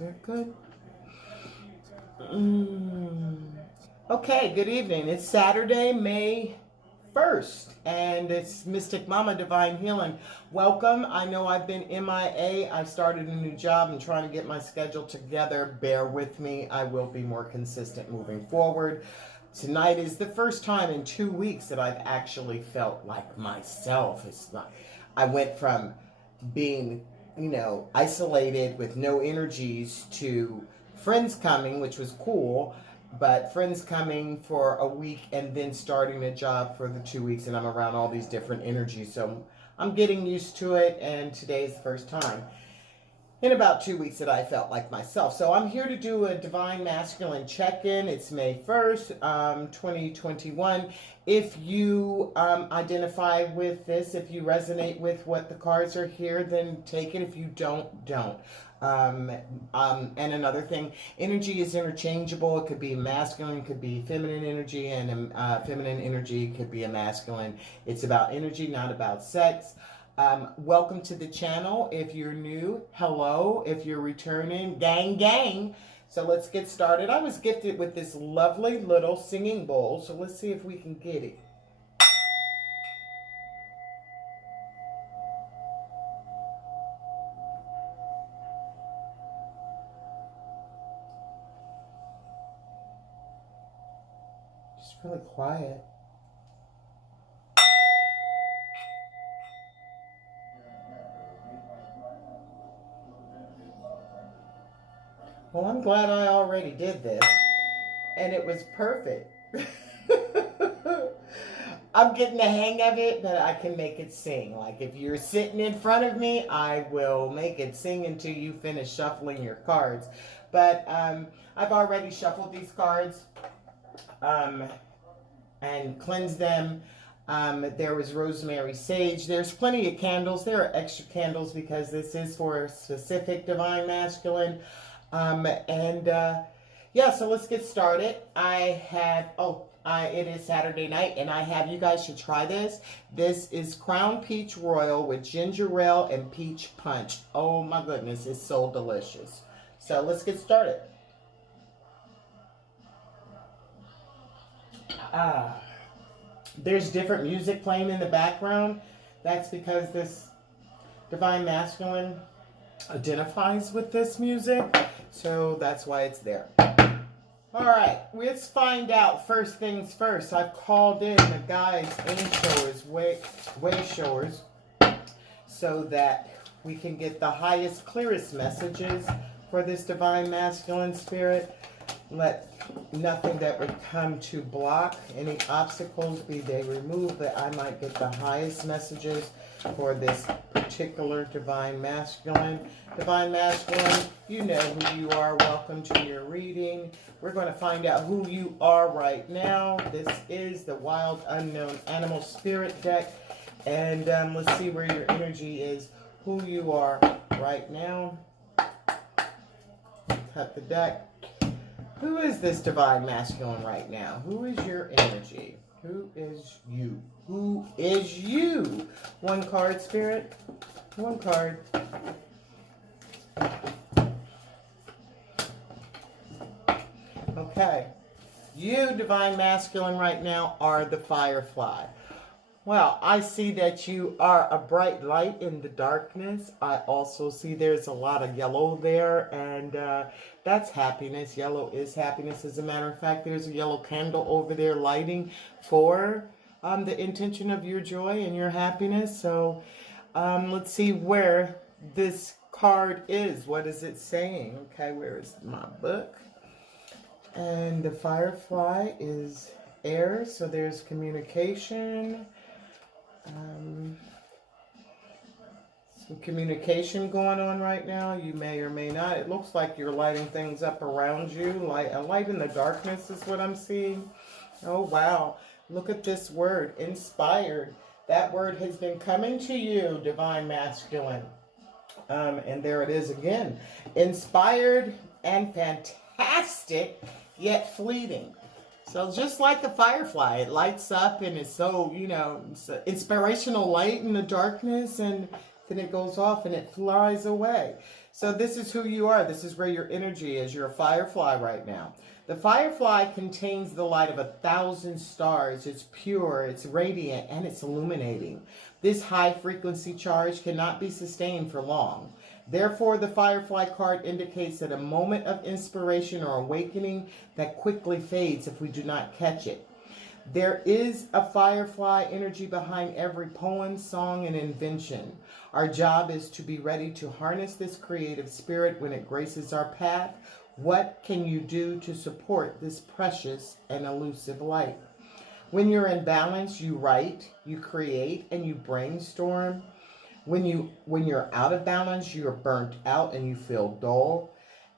Is it good? Okay, good evening. It's Saturday, May 1st, and it's Mystic Mama Divine Healing. Welcome. I know I've been MIA. I've started a new job and trying to get my schedule together. Bear with me. I will be more consistent moving forward. Tonight is the first time in 2 weeks that I've actually felt like myself. I went from being, isolated with no energies to friends coming, which was cool, but friends coming for a week and then starting a job for the 2 weeks, and I'm around all these different energies. So I'm getting used to it, and today is the first time in about 2 weeks that I felt like myself. So I'm here to do a Divine Masculine check-in. It's May 1st, 2021. If you identify with this, if you resonate with what the cards are here, then take it. If you don't, don't. And another thing, energy is interchangeable. It could be masculine, it could be feminine energy, and feminine energy could be a masculine. It's about energy, not about sex. Welcome to the channel. If you're new, hello. If you're returning, gang, gang. So let's get started. I was gifted with this lovely little singing bowl, so let's see if we can get it. Just really quiet. Well, I'm glad I already did this, and it was perfect. I'm getting the hang of it, but I can make it sing. Like if you're sitting in front of me, I will make it sing until you finish shuffling your cards. But I've already shuffled these cards and cleansed them. There was rosemary sage. There's plenty of candles. There are extra candles because this is for a specific Divine Masculine. Yeah, so let's get started. It is Saturday night, and you guys should try this. This is Crown Peach Royal with ginger ale and peach punch. Oh my goodness, it's so delicious. So let's get started. There's different music playing in the background. That's because this Divine Masculine identifies with this music, so that's why it's there. All right, let's find out. First things first, I've called in the guides, angels, way showers, so that we can get the highest, clearest messages for this Divine Masculine spirit. Let nothing that would come to block any obstacles be they removed, that I might get the highest messages for this particular Divine Masculine. Divine Masculine, you know who you are. Welcome to your reading. We're going to find out who you are right now. This is the Wild Unknown Animal Spirit deck. And let's see where your energy is, who you are right now. Cut the deck. Who is this Divine Masculine right now? Who is your energy? Who is you? Who is you? One card, Spirit. One card. Okay. You, Divine Masculine, right now are the Firefly. Well, I see that you are a bright light in the darkness. I also see there's a lot of yellow there, and that's happiness. Yellow is happiness. As a matter of fact, there's a yellow candle over there lighting for the intention of your joy and your happiness. So let's see where this card is. What is it saying? Okay, where is my book? And the Firefly is air, so there's communication. Some communication going on right now. You may or may not. It looks like you're lighting things up around you. A light in the darkness is what I'm seeing. Oh, wow. Look at this word, inspired. That word has been coming to you, Divine Masculine. And there it is again. Inspired and fantastic, yet fleeting. So just like the Firefly, it lights up and it's so, it's an inspirational light in the darkness, and then it goes off and it flies away. So this is who you are. This is where your energy is. You're a firefly right now. The firefly contains the light of 1,000 stars. It's pure, it's radiant, and it's illuminating. This high frequency charge cannot be sustained for long. Therefore, the firefly card indicates that a moment of inspiration or awakening that quickly fades if we do not catch it. There is a firefly energy behind every poem, song, and invention. Our job is to be ready to harness this creative spirit when it graces our path. What can you do to support this precious and elusive light? When you're in balance, you write, you create, and you brainstorm. When you're out of balance, you're burnt out and you feel dull.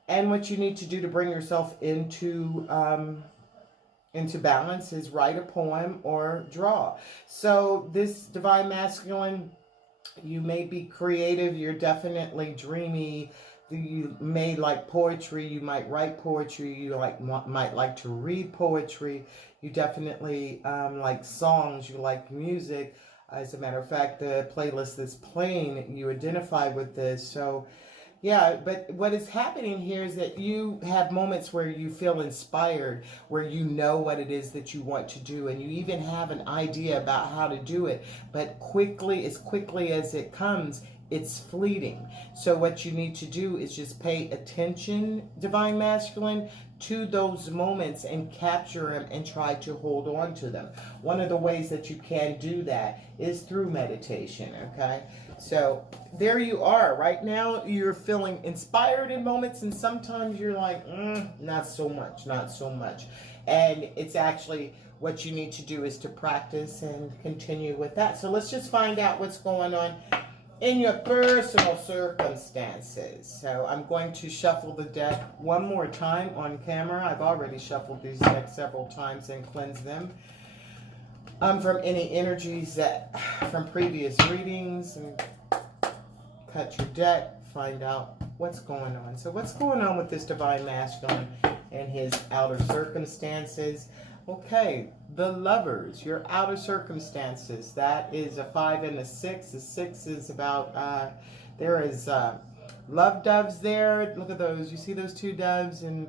And what you need to do to bring yourself into balance is write a poem or draw. So this divine masculine, you may be creative, you're definitely dreamy, you may like poetry, you might write poetry, you might like to read poetry, you definitely like songs, you like music. As a matter of fact, the playlist that's playing, you identify with this. So yeah, but what is happening here is that you have moments where you feel inspired, where you know what it is that you want to do, and you even have an idea about how to do it. But as quickly as it comes, it's fleeting. So what you need to do is just pay attention, divine masculine, to those moments and capture them and try to hold on to them. One of the ways that you can do that is through meditation, okay? So there you are. Right now you're feeling inspired in moments, and sometimes you're like, not so much. And it's actually what you need to do is to practice and continue with that. So let's just find out what's going on in your personal circumstances. So I'm going to shuffle the deck one more time on camera. I've already shuffled these decks several times and cleansed them from any energies from previous readings, and cut your deck, find out what's going on. So what's going on with this divine masculine and his outer circumstances? Okay, the Lovers, your outer circumstances. That is a 5 and a 6. The 6 is about, there is love doves there. Look at those. You see those two doves? And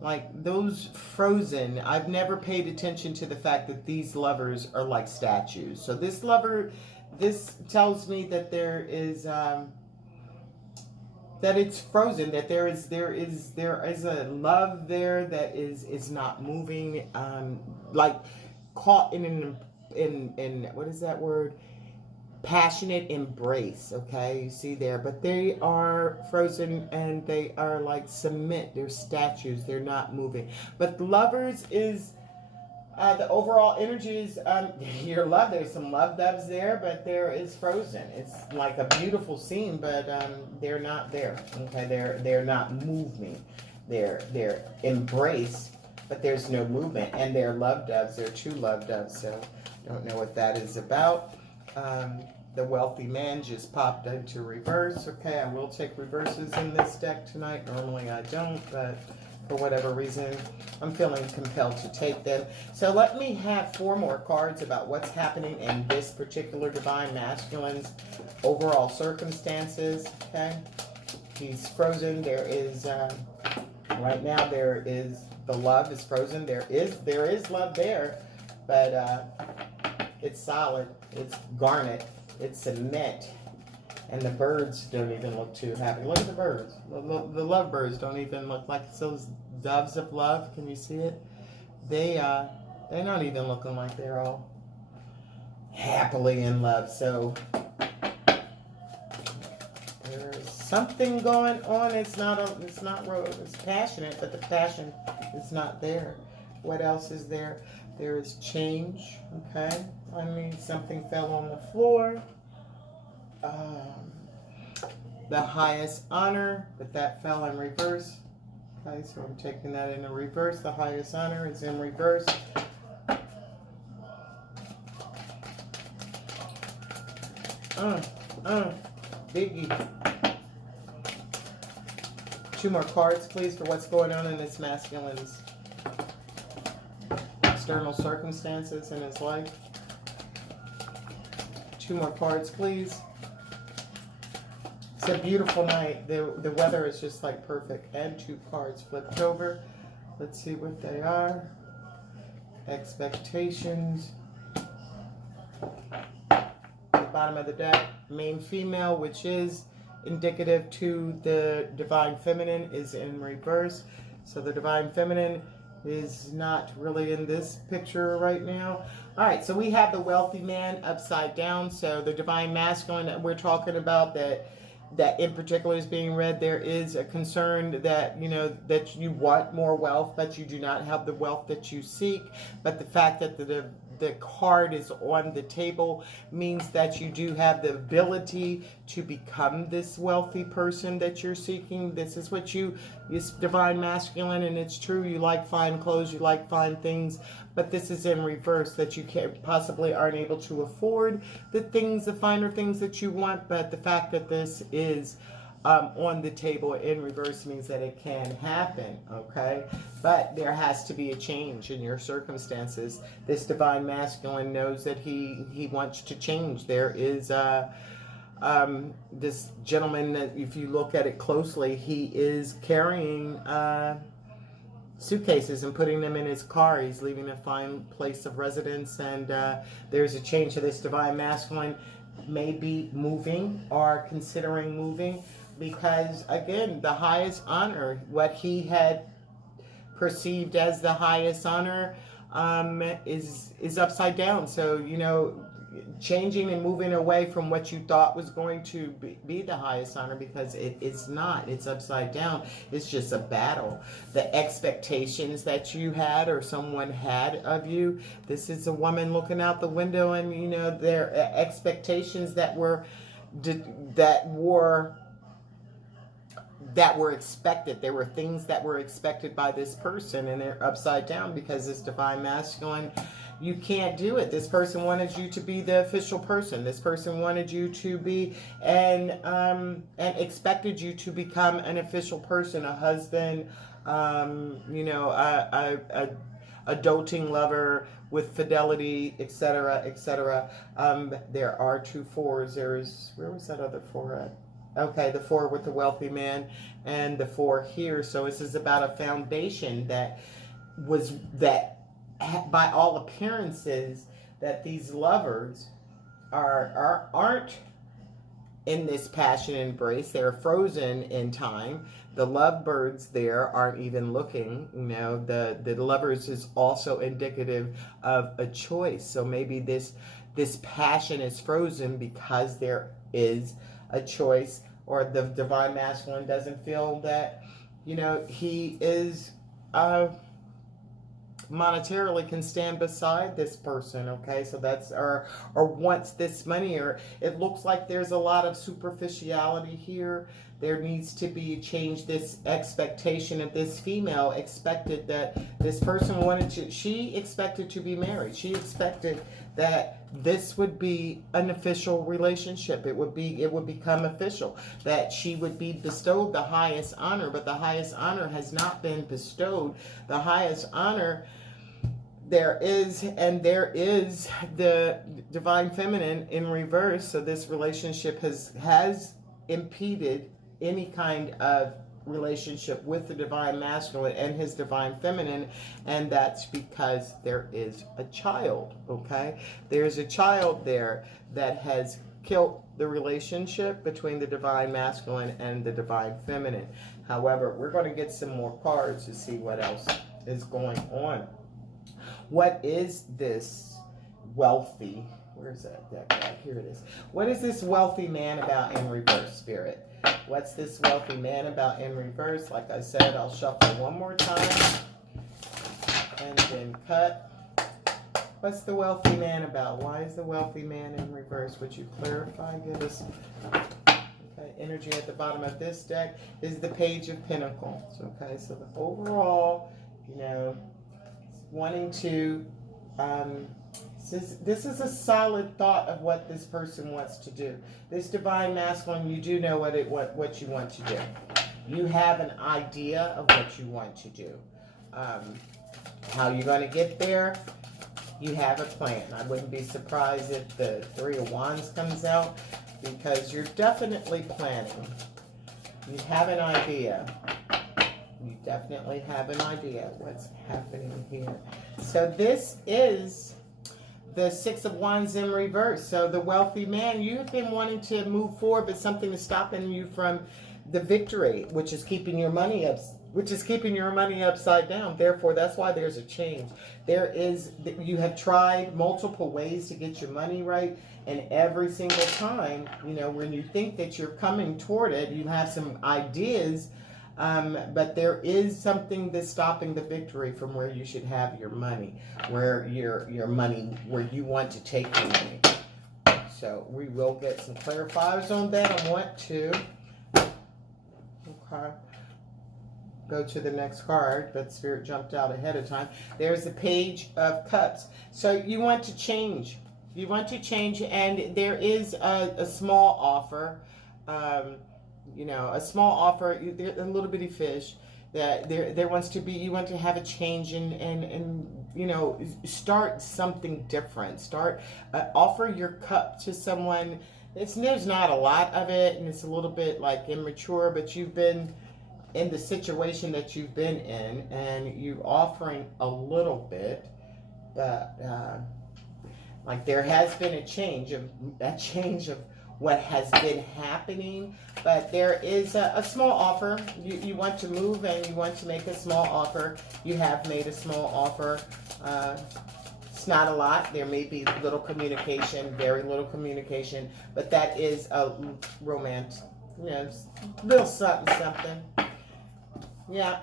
like those frozen. I've never paid attention to the fact that these lovers are like statues. So this lover, this tells me that there is, that it's frozen, that there is a love there that is not moving, like caught in what is that word? Passionate embrace. Okay, you see there, but they are frozen and they are like cement. They're statues. They're not moving. But the Lovers is the overall energy is your love. There's some love doves there, but there is frozen. It's like a beautiful scene, but they're not there. Okay, they're not moving. They're embraced, but there's no movement. And they're love doves. They're two love doves. So don't know what that is about. The Wealthy Man just popped into reverse. Okay, I will take reverses in this deck tonight. Normally I don't, but for whatever reason, I'm feeling compelled to take them. So let me have 4 more cards about what's happening in this particular divine masculine's overall circumstances. Okay, he's frozen. There is right now there is the love is frozen. There is love there, but it's solid. It's garnet. It's cement. And the birds don't even look too happy. Look at the birds. The love birds don't even look like those doves of love. Can you see it? They're not even looking like they're all happily in love. So there's something going on. It's passionate, but the passion is not there. What else is there? There is change. Okay. I mean, something fell on the floor. The highest honor, but that fell in reverse. Okay, so I'm taking that in the reverse. The highest honor is in reverse. Biggie. 2 more cards, please, for what's going on in this masculine's external circumstances in his life. 2 more cards, please. It's a beautiful night. The weather is just like perfect. And 2 cards flipped over. Let's see what they are. Expectations. The bottom of the deck, main female, which is indicative to the divine feminine, is in reverse. So the divine feminine is not really in this picture right now. All right, so we have the wealthy man upside down. So the divine masculine that we're talking about, that in particular is being read, there is a concern that, you know, that you want more wealth, but you do not have the wealth that you seek. But the fact that the card is on the table means that you do have the ability to become this wealthy person that you're seeking. This is what is divine masculine, and it's true. You like fine clothes, you like fine things, but this is in reverse, that you possibly aren't able to afford the finer things that you want. But the fact that this is on the table in reverse means that it can happen, okay? But there has to be a change in your circumstances. This divine masculine knows that he wants to change. There is this gentleman that, if you look at it closely, he is carrying suitcases and putting them in his car. He's leaving a fine place of residence, and there's a change to this divine masculine. Maybe moving or considering moving, because again, the highest honor, what he had perceived as the highest honor, is upside down. So, you know, changing and moving away from what you thought was going to be the highest honor, because it is not. It's upside down. It's just a battle. The expectations that you had or someone had of you. This is a woman looking out the window, and, you know, their expectations that were expected. There were things that were expected by this person, and they're upside down because this divine masculine, you can't do it. This person wanted you to be the official person. This person wanted you to be and expected you to become an official person, a husband, you know, a doting lover with fidelity, etc., etc. There are 2 4s. Where was that other 4 at? Okay, the 4 with the wealthy man and the 4 here. So this is about a foundation that by all appearances, that these lovers aren't in this passion embrace. They're frozen in time. The lovebirds there aren't even looking. You know, the lovers is also indicative of a choice. So maybe this passion is frozen because there is a choice, or the divine masculine doesn't feel that, you know, he is monetarily can stand beside this person, okay? So that's, or wants this money, or it looks like there's a lot of superficiality here. There needs to be a change. This expectation of this female expected that this person she expected to be married. She expected that this would be an official relationship. It would become official, that she would be bestowed the highest honor, but the highest honor has not been bestowed. The highest honor, there is the divine feminine in reverse. So this relationship has impeded any kind of relationship with the divine masculine and his divine feminine, and that's because there is a child, okay? There's a child there that has killed the relationship between the divine masculine and the divine feminine. However, we're going to get some more cards to see what else is going on. What is this wealthy, where's that guy? Here it is. What is this wealthy man about in reverse, Spirit? What's this wealthy man about in reverse? Like I said, I'll shuffle one more time and then cut. What's the wealthy man about? Why is the wealthy man in reverse? Would you clarify? Give us. Okay, energy at the bottom of this deck is the Page of Pentacles. Okay, so the overall, you know, wanting to this is a solid thought of what this person wants to do. This divine masculine, you do know what you want to do. You have an idea of what you want to do. How you're going to get there, You have a plan. I wouldn't be surprised if the Three of Wands comes out, because you're definitely planning. You have an idea. You definitely have an idea what's happening here. So this is the Six of Wands in reverse. So the wealthy man, you have been wanting to move forward, but something is stopping you from the victory, which is keeping your money up, upside down. Therefore, that's why there's a change. You have tried multiple ways to get your money right, and every single time, when you think that you're coming toward it, you have some ideas, but there is something that's stopping the victory from where you should have your money, where you want to take your money. So we will get some clarifiers on that. I want to go to the next card, but Spirit jumped out ahead of time. There's the Page of Cups. So you want to change. You want to change, and there is a small offer. A small offer, a little bitty fish that there wants to be. You want to have a change and start something different. Offer your cup to someone. There's not a lot of it, and it's a little bit like immature, but you've been in the situation that you've been in, and you're offering a little bit, but like there has been a change of what has been happening, but there is a small offer. You want to move, and you want to make a small offer. You have made a small offer. It's not a lot. There may be little communication, very little communication, but that is a romance, little something. Yeah.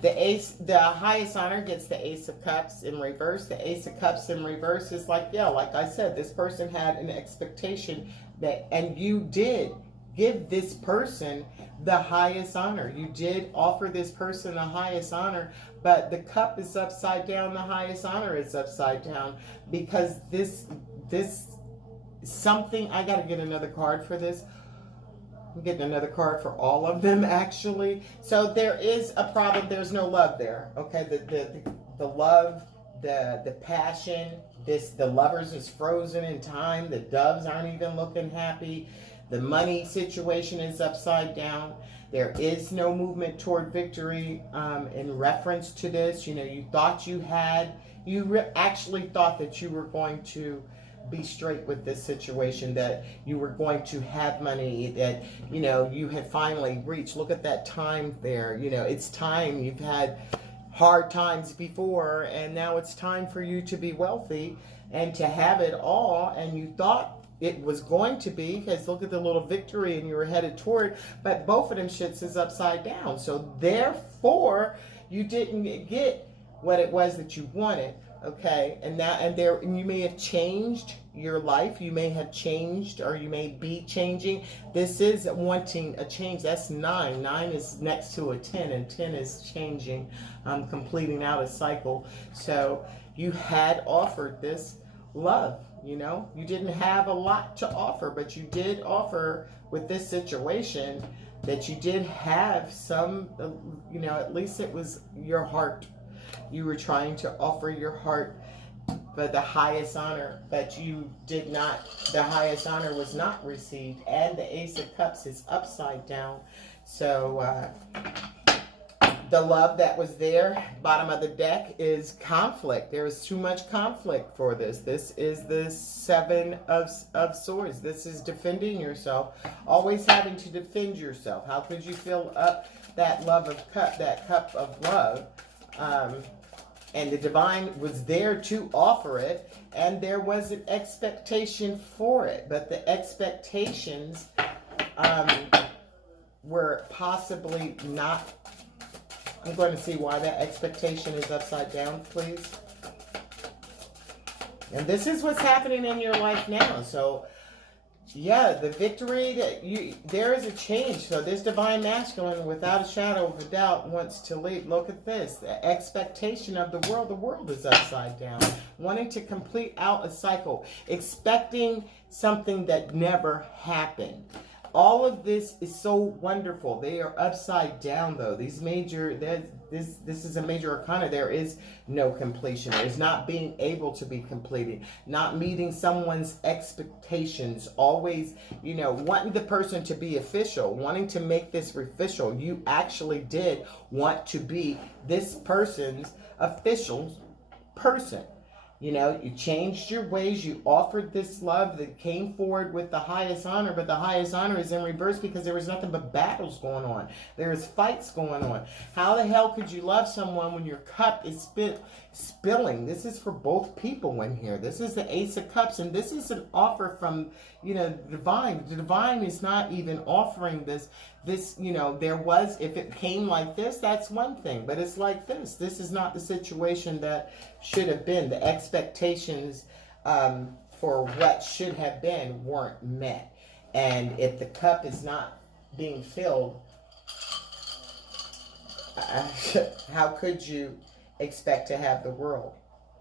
The highest honor gets the Ace of Cups in reverse. The Ace of Cups in reverse is like I said, this person had an expectation and you did give this person the highest honor. You did offer this person the highest honor, but the cup is upside down. The highest honor is upside down, because this something, I got to get another card for this. I'm getting another card for all of them, actually. So there is a problem. There's no love there. Okay, the love, the passion, the lovers is frozen in time. The doves aren't even looking happy. The money situation is upside down. There is no movement toward victory in reference to this. You thought you actually thought that you were going to be straight with this situation, that you were going to have money, that you had finally reached. Look at that time there. It's time. You've had hard times before, and now it's time for you to be wealthy and to have it all. And you thought it was going to be, because look at the little victory and you were headed toward, but both of them shits is upside down. So therefore you didn't get what it was that you wanted. Okay, and you may have changed your life. You may have changed, or you may be changing. This is wanting a change. That's 9. 9 is next to a 10, and 10 is changing, completing out a cycle. So you had offered this love. You didn't have a lot to offer, but you did offer with this situation that you did have some. At least it was your heart. You were trying to offer your heart, but the highest honor, but you did not, the highest honor was not received, and the Ace of Cups is upside down. So the love that was there, bottom of the deck, is conflict. There is too much conflict for this. This is the Seven of Swords. This is defending yourself, always having to defend yourself. How could you fill up that cup of love? And the divine was there to offer it, and there was an expectation for it, but the expectations were possibly not. I'm going to see why that expectation is upside down, please. And this is what's happening in your life now. So yeah, the victory there is a change. So this divine masculine, without a shadow of a doubt, wants to lead. Look at this. The expectation of the world is upside down. Wanting to complete out a cycle. Expecting something that never happened. All of this is so wonderful. They are upside down, though. These major, this is a major arcana. There is no completion. There's not being able to be completed. Not meeting someone's expectations. Always, you know, wanting the person to be official. Wanting to make this official. You actually did want to be this person's official person. You know, you changed your ways. You offered this love that came forward with the highest honor, but the highest honor is in reverse because there was nothing but battles going on. There is fights going on. How the hell could you love someone when your cup is spilling? This is for both people in here. This is the Ace of Cups, and this is an offer from, you know, the divine. The divine is not even offering this, you know, there was, if it came like this, that's one thing, but it's like this. This is not the situation that should have been. The expectations for what should have been weren't met. And if the cup is not being filled, how could you expect to have the world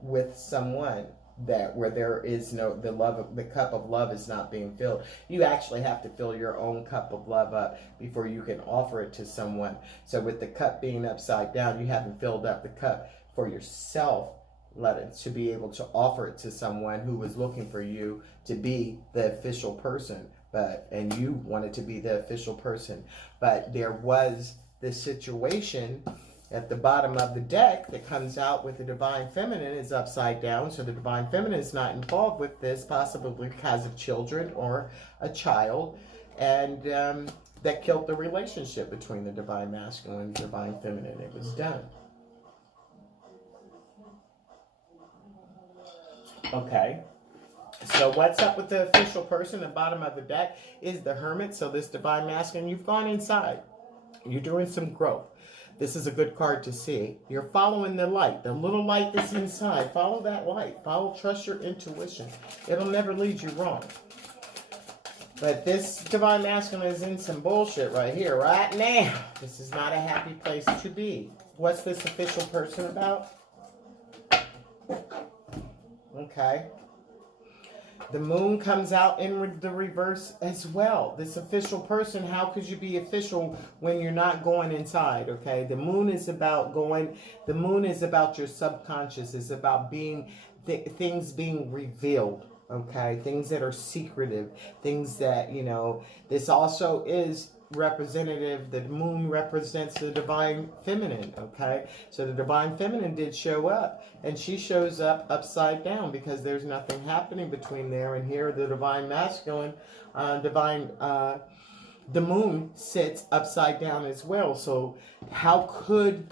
with someone that where there is no, the cup of love is not being filled? You actually have to fill your own cup of love up before you can offer it to someone. So with the cup being upside down, you haven't filled up the cup for yourself, to be able to offer it to someone who was looking for you to be the official person, and you wanted to be the official person. But there was this situation at the bottom of the deck that comes out with the Divine Feminine is upside down. So the Divine Feminine is not involved with this, possibly because of children or a child. And that killed the relationship between the Divine Masculine and the Divine Feminine. It was done. Okay. So what's up with the official person? The bottom of the deck is the Hermit. So this Divine Masculine, you've gone inside. You're doing some growth. This is a good card to see. You're following the light, the little light that's inside. Follow that light. Trust your intuition. It'll never lead you wrong. But this Divine Masculine is in some bullshit right here, right now. This is not a happy place to be. What's this official person about? Okay. The moon comes out in the reverse as well. This official person, how could you be official when you're not going inside, okay? The moon is about the moon is about your subconscious. It's about being, things being revealed, okay? Things that are secretive, things that, you know, this also is representative. The moon represents the Divine Feminine, okay? So the Divine Feminine did show up, and she shows up upside down because there's nothing happening between there and here. The Divine Masculine, the moon sits upside down as well. So how could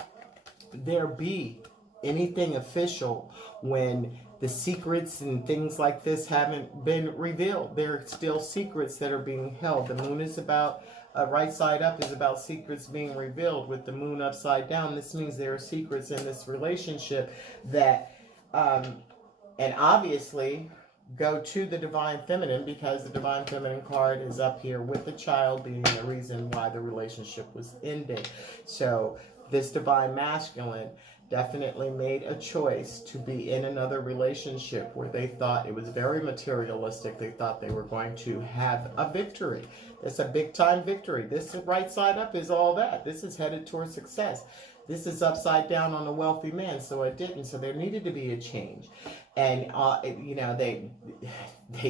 there be anything official when the secrets and things like this haven't been revealed? There are still secrets that are being held. The moon is about, right side up is about secrets being revealed. With the moon upside down, this means there are secrets in this relationship that, and obviously go to the Divine Feminine, because the Divine Feminine card is up here with the child being the reason why the relationship was ending. So this Divine Masculine definitely made a choice to be in another relationship where they thought it was very materialistic. They thought they were going to have a victory. It's a big time victory. This right side up is all that. This is headed towards success. This is upside down on a wealthy man, so it didn't. So there needed to be a change. And, you know, they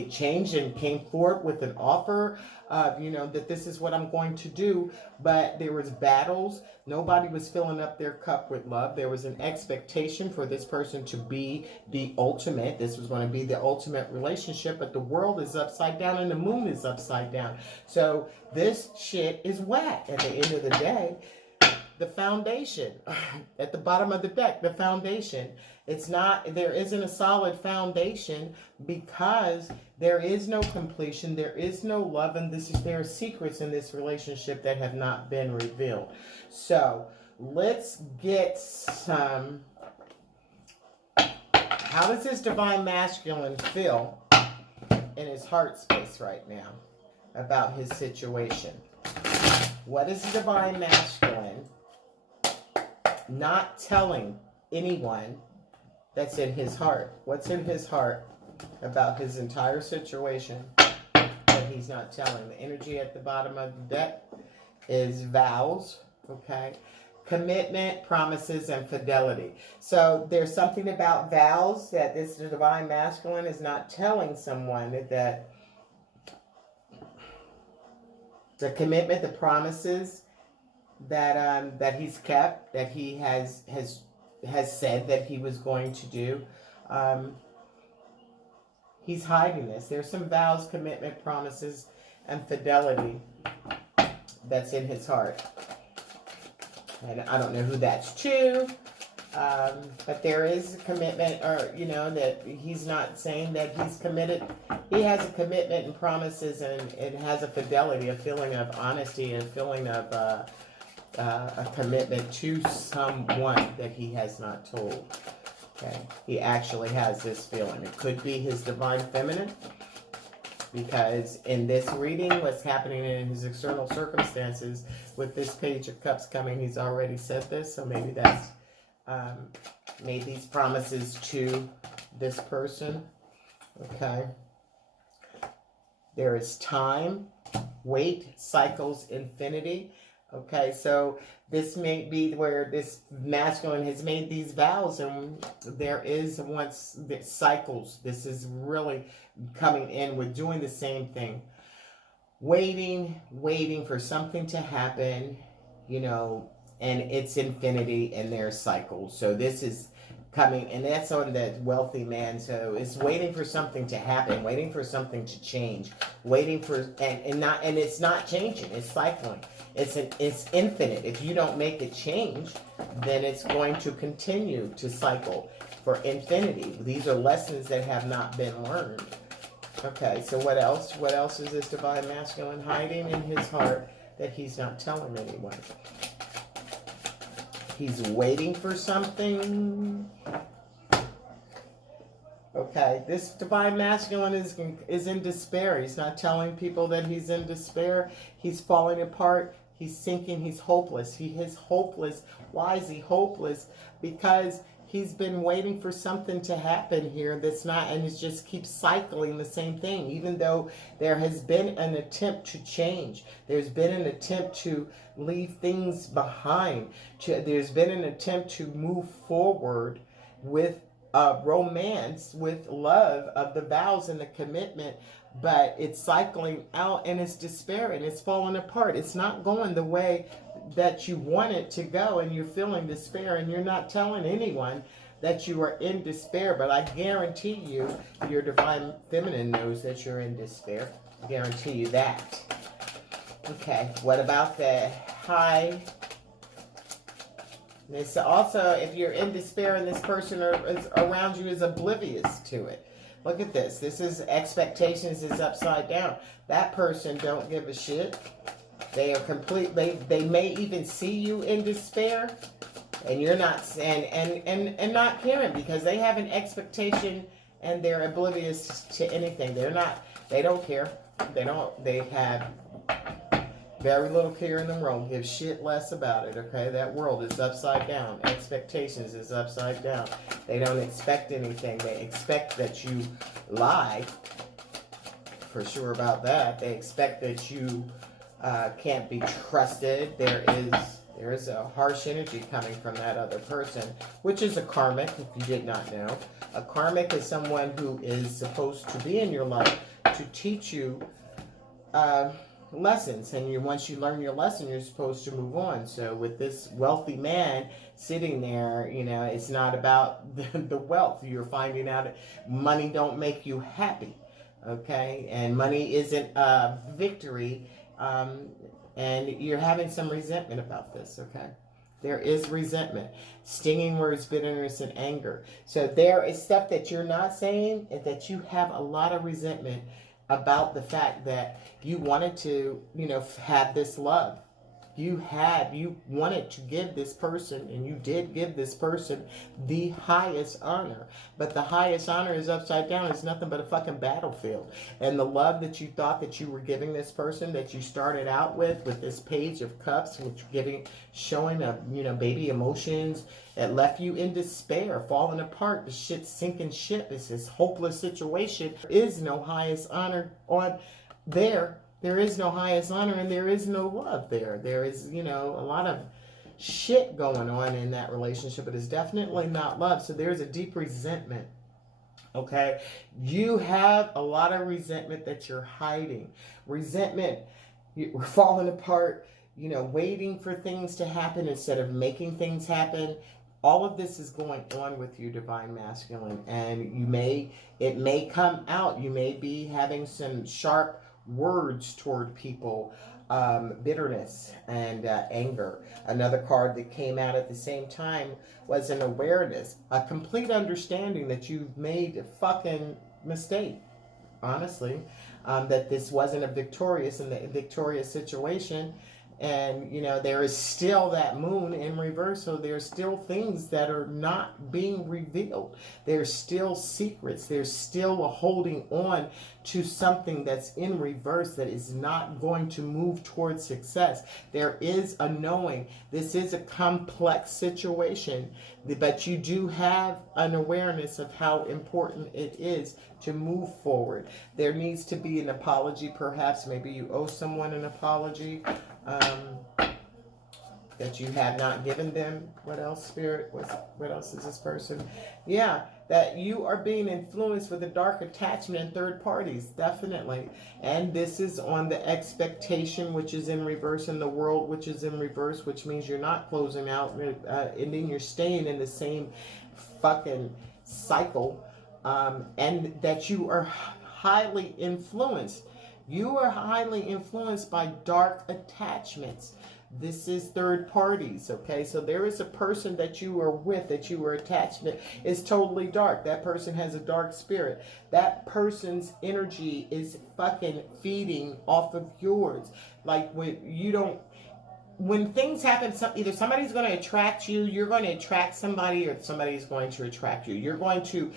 changed and came forward with an offer of, you know, that this is what I'm going to do. But there was battles. Nobody was filling up their cup with love. There was an expectation for this person to be the ultimate. This was going to be the ultimate relationship, but the world is upside down and the moon is upside down. So this shit is whack at the end of the day. The foundation at the bottom of the deck, the foundation, there isn't a solid foundation because there is no completion, there is no love, and there are secrets in this relationship that have not been revealed. So let's get some, how does this Divine Masculine feel in his heart space right now about his situation? What is the Divine Masculine not telling anyone that's in his heart? What's in his heart about his entire situation that he's not telling. The energy at the bottom of the deck is vows, okay? Commitment, promises, and fidelity. So there's something about vows that this divine masculine is not telling someone, that the commitment, the promises that he's kept, that he has said that he was going to do. He's hiding this. There's some vows, commitment, promises, and fidelity that's in his heart. And I don't know who that's to, but there is a commitment, or, that he's not saying that he's committed. He has a commitment and promises, and it has a fidelity, a feeling of honesty, and a feeling of a commitment to someone that he has not told. Okay, he actually has this feeling. It could be his divine feminine, because in this reading, what's happening in his external circumstances with this Page of Cups coming, he's already said this, so maybe that's made these promises to this person. Okay, there is time, weight, cycles, infinity. Okay, so this may be where this masculine has made these vows, and there is once the cycles. This is really coming in with doing the same thing. Waiting for something to happen, and it's infinity, and there's cycles. So this is coming, and that's on the wealthy man. So it's waiting for something to happen, waiting for something to change, waiting for, and it's not changing, it's cycling. It's infinite. If you don't make it change, then it's going to continue to cycle for infinity. These are lessons that have not been learned. Okay, so what else? What else is this divine masculine hiding in his heart that he's not telling anyone? He's waiting for something. Okay, this divine masculine is in despair. He's not telling people that he's in despair. He's falling apart. He's sinking. He's hopeless. He is hopeless. Why is he hopeless? Because he's been waiting for something to happen here that's not, and it just keeps cycling the same thing, even though there has been an attempt to change. There's been an attempt to leave things behind. There's been an attempt to move forward with romance, with love, of the vows and the commitment, but it's cycling out, and it's despair, and it's falling apart. It's not going the way that you want it to go, and you're feeling despair, and you're not telling anyone that you are in despair. But I guarantee you, your divine feminine knows that you're in despair. I guarantee you that. Okay, what about the high? This also, if you're in despair and this person around you is oblivious to it. Look at this. This is expectations is upside down. That person don't give a shit. They are complete. They may even see you in despair, and you're not, and not caring, because they have an expectation and they're oblivious to anything. They don't care. They have very little care in the world. Give shit less about it, okay? That world is upside down. Expectations is upside down. They don't expect anything. They expect that you lie, for sure about that. They expect that you can't be trusted. There is a harsh energy coming from that other person, which is a karmic, if you did not know. A karmic is someone who is supposed to be in your life to teach you lessons, and once you learn your lesson, you're supposed to move on. So with this wealthy man sitting there, it's not about the wealth. You're finding out money don't make you happy, okay? And money isn't a victory, and you're having some resentment about this, okay? There is resentment, stinging words, bitterness, and anger. So there is stuff that you're not saying, and that you have a lot of resentment about the fact that you wanted to, have this love. You wanted to give this person, and you did give this person the highest honor. But the highest honor is upside down. It's nothing but a fucking battlefield. And the love that you thought that you were giving this person, that you started out with this Page of Cups, which showing baby emotions, it left you in despair, falling apart. The shit's sinking ship. It's this hopeless situation. There is no highest honor on there is no highest honor, and there is no love there. There is, you know, a lot of shit going on in that relationship, but it's definitely not love. So there's a deep resentment. Okay, you have a lot of resentment that you're hiding. Resentment, you're falling apart, you know, waiting for things to happen instead of making things happen. All of this is going on with you, Divine Masculine, and it may come out. You may be having some sharp words toward people, bitterness and anger. Another card that came out at the same time was an awareness, a complete understanding that you've made a fucking mistake, honestly, that this wasn't a victorious situation. And, you know, there is still that moon in reverse, so there's still things that are not being revealed. There's still secrets. There's still a holding on to something that's in reverse that is not going to move towards success. There is a knowing. This is a complex situation, but you do have an awareness of how important it is to move forward. There needs to be an apology, perhaps. Maybe you owe someone an apology. That you have not given them. What else, Spirit? What else is this person? Yeah, that you are being influenced with a dark attachment in third parties, definitely. And this is on the expectation, which is in reverse, and the world, which is in reverse, which means you're not closing out, and then you're staying in the same fucking cycle, and that you are highly influenced. You are highly influenced by dark attachments. This is third parties, okay? So there is a person that you are with, that you are attached to, is totally dark. That person has a dark spirit. That person's energy is fucking feeding off of yours. Like when things happen, either somebody's going to attract you, you're going to attract somebody, or somebody's going to attract you. You're going to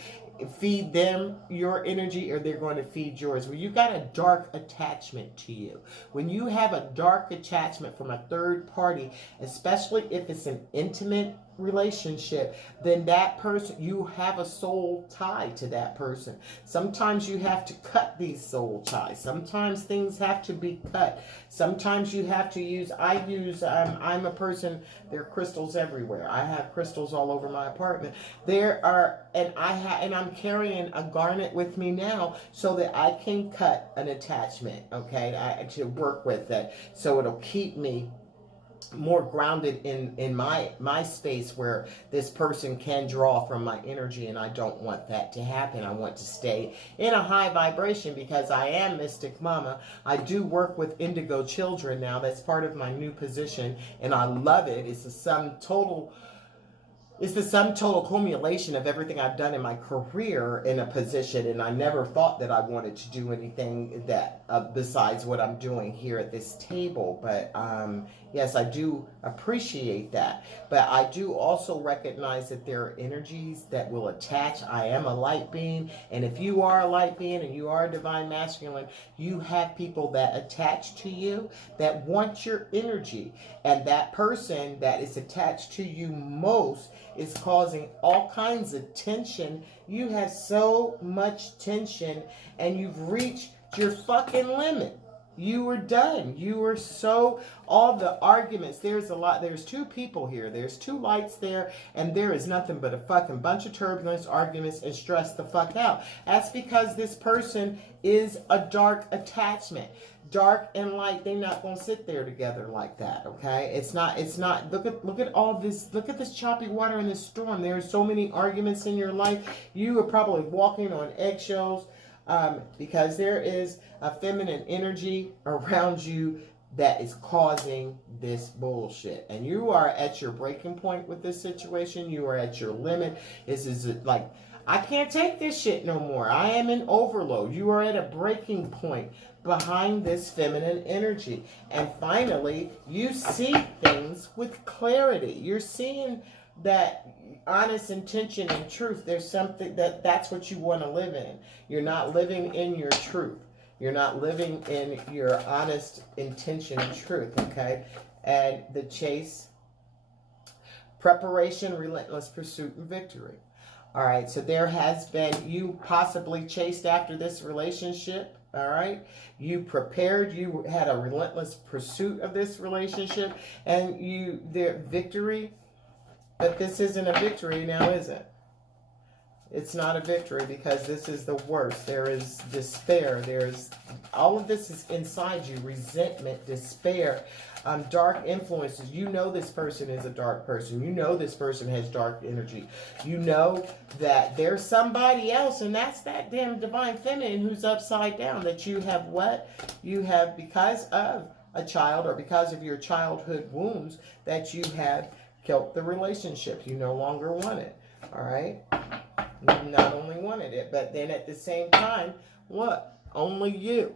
feed them your energy, or they're going to feed yours. When you got a dark attachment to you, when you have a dark attachment from a third party, especially if it's an intimate relationship, then that person, you have a soul tie to that person. Sometimes you have to cut these soul ties. Sometimes things have to be cut. Sometimes you have to use, I'm a person, there are crystals everywhere. I have crystals all over my apartment. And I'm carrying a garnet with me now so that I can cut an attachment, okay? I actually work with it so it'll keep me more grounded in my space where this person can draw from my energy, and I don't want that to happen. I want to stay in a high vibration because I am Mystic Mama. I do work with indigo children now. That's part of my new position, and I love it. It's the sum total accumulation of everything I've done in my career in a position, and I never thought that I wanted to do anything that besides what I'm doing here at this table. But yes, I do appreciate that. But I do also recognize that there are energies that will attach. I am a light being, and if you are a light being and you are a divine masculine, you have people that attach to you that want your energy, and that person that is attached to you most is causing all kinds of tension. You have so much tension, and you've reached your fucking limit. You are done. You are all the arguments. There's two people here. There's two lights there, and there is nothing but a fucking bunch of turbulence, arguments, and stress the fuck out. That's because this person is a dark attachment. Dark and light, they're not going to sit there together like that, okay? It's not, look at all this, look at this choppy water in this storm. There are so many arguments in your life. You are probably walking on eggshells because there is a feminine energy around you that is causing this bullshit. And you are at your breaking point with this situation. You are at your limit. This is like, I can't take this shit no more. I am in overload. You are at a breaking point behind this feminine energy. And finally, you see things with clarity. You're seeing that honest intention and truth. There's something that's what you want to live in. You're not living in your truth. You're not living in your honest intention and truth, okay? And the chase, preparation, relentless pursuit, and victory. All right, so there has been, you possibly chased after this relationship. All right, you prepared, you had a relentless pursuit of this relationship, and their victory, but this isn't a victory now, is it? It's not a victory, because this is the worst. There is despair. There's all of this is inside you: resentment, despair, dark influences. You know this person is a dark person. You know this person has dark energy. You know that there's somebody else, and that's that damn divine feminine who's upside down. That you have what? You have, because of a child or because of your childhood wounds, that you have killed the relationship. You no longer want it. All right? You not only wanted it, but then at the same time, what? Only you.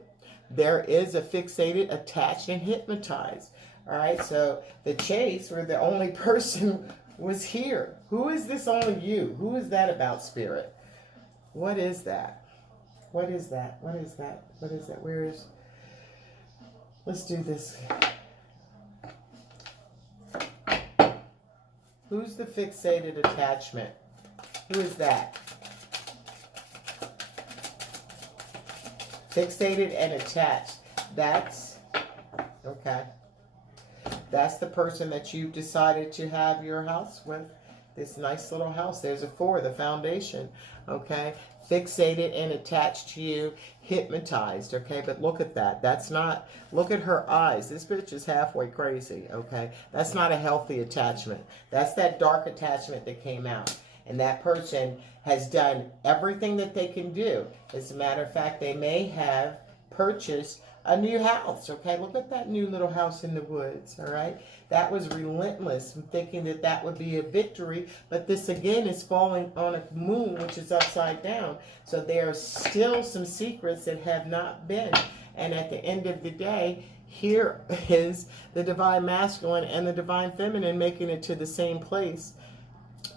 There is a fixated, attached, and hypnotized. All right, so the chase, where the only person was here. Who is this only you? Who is that about, Spirit? What is that? What is that? What is that? What is that? Where is... Let's do this. Who's the fixated attachment? Who is that? Fixated and attached. That's, okay. That's the person that you've decided to have your house with. This nice little house. There's a 4, the foundation. Okay. Fixated and attached to you. Hypnotized. Okay. But look at that. That's not, look at her eyes. This bitch is halfway crazy. Okay. That's not a healthy attachment. That's that dark attachment that came out. And that person has done everything that they can do. As a matter of fact, they may have purchased a new house. Okay, look at that new little house in the woods. All right, that was relentless. I'm thinking that that would be a victory, but this again is falling on a moon which is upside down. So there are still some secrets that have not been. And at the end of the day, here is the divine masculine and the divine feminine making it to the same place.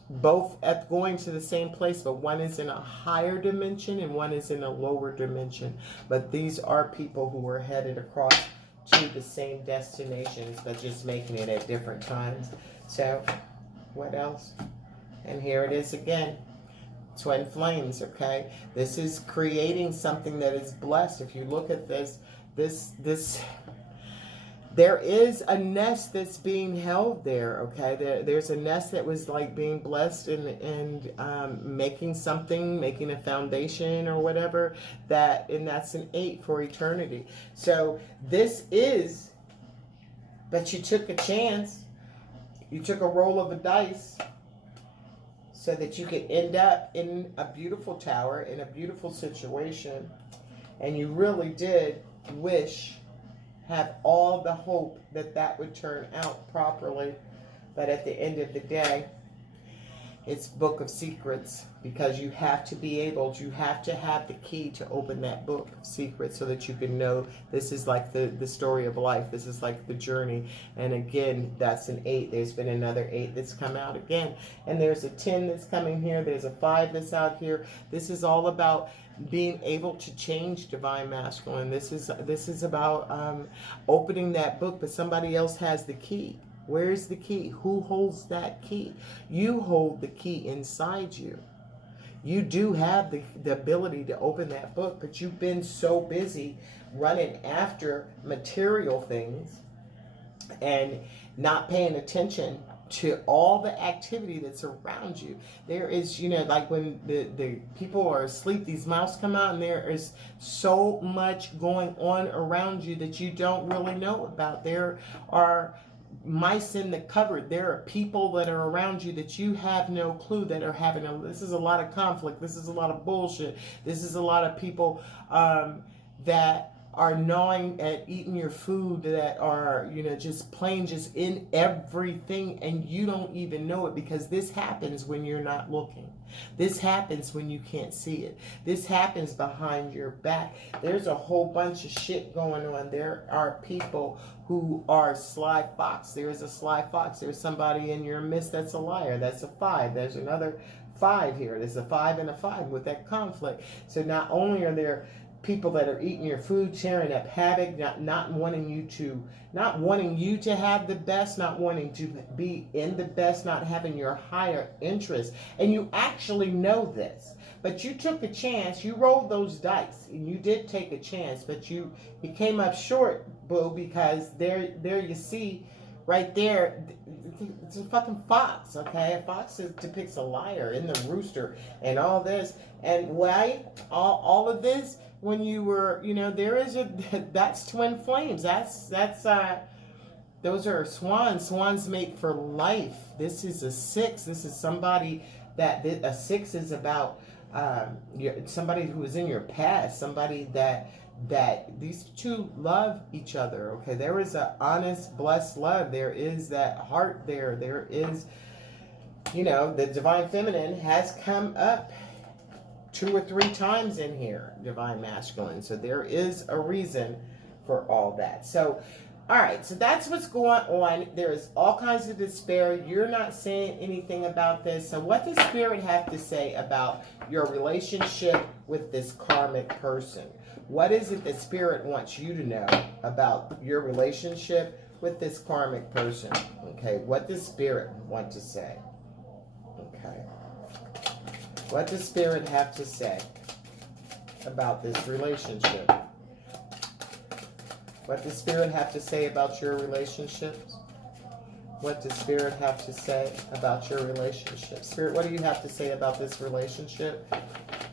Both at going to the same place, but one is in a higher dimension and one is in a lower dimension. But these are people who are headed across to the same destinations, but just making it at different times. So, what else? And here it is again. Twin flames, okay? This is creating something that is blessed. If you look at this, there is a nest that's being held there, okay? There's a nest that was like being blessed and making something, making a foundation or whatever, and that's an 8 for eternity. So this is, but you took a chance. You took a roll of the dice so that you could end up in a beautiful tower, in a beautiful situation. And you really did have all the hope that that would turn out properly. But at the end of the day, it's book of secrets, because you have to be able, you have to have the key to open that book of secrets so that you can know this is like the story of life. This is like the journey. And again, that's an 8. There's been another 8 that's come out again. And there's a 10 that's coming here. There's a 5 that's out here. This is all about being able to change divine masculine. This is about opening that book, but somebody else has the key. Where's the key? Who holds that key? You hold the key inside you. You do have the ability to open that book, but you've been so busy running after material things and not paying attention to all the activity that's around you. There is, like when the people are asleep, these mouse come out, and there is so much going on around you that you don't really know about. There are mice in the cupboard. There are people that are around you that you have no clue that are having this is a lot of conflict. This is a lot of bullshit. This is a lot of people that are gnawing at eating your food, that are, just plain just in everything, and you don't even know it, because this happens when you're not looking. This happens when you can't see it. This happens behind your back. There's a whole bunch of shit going on. There are people who are sly fox. There is a sly fox. There's somebody in your midst that's a liar. That's a 5. There's another 5 here. There's a 5 and a 5 with that conflict. So not only are there people that are eating your food, tearing up havoc, not wanting you to have the best, not wanting to be in the best, not having your higher interest. And you actually know this, but you took a chance. You rolled those dice, and you did take a chance, but you came up short, boo, because there you see. Right there, it's a fucking fox, okay? A fox depicts a liar in the rooster and all this. And why? All of this, when you were, there is that's twin flames. Those are swans. Swans mate for life. This is a 6. This is somebody a 6 is about somebody who is in your past, somebody that these two love each other, okay? There is an honest, blessed love. There is that heart there. There is, the divine feminine has come up 2 or 3 times in here, divine masculine. So there is a reason for all that. So, all right, so that's what's going on. There is all kinds of despair. You're not saying anything about this. So what does Spirit have to say about your relationship with this karmic person? What is it that Spirit wants you to know about your relationship with this karmic person? Okay, what does Spirit want to say? Okay. What does Spirit have to say about this relationship? What does Spirit have to say about your relationships? What does Spirit have to say about your relationship? Spirit, what do you have to say about this relationship?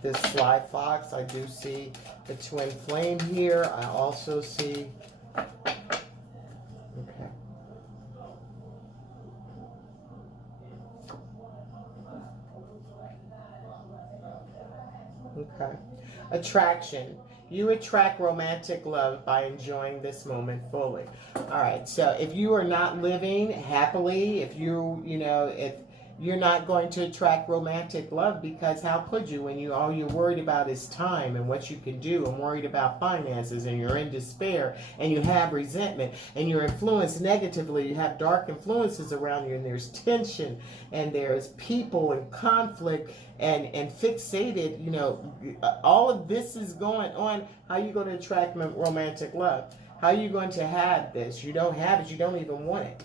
This sly fox, I do see the twin flame here. I also see, okay. Okay. Attraction. You attract romantic love by enjoying this moment fully. All right. So if you are not living happily, if if you're not going to attract romantic love, because how could you when all you're worried about is time and what you can do, and worried about finances, and you're in despair, and you have resentment, and you're influenced negatively, you have dark influences around you, and there's tension, and there's people and conflict and fixated, all of this is going on. How are you going to attract romantic love? How are you going to have this? You don't have it. You don't even want it.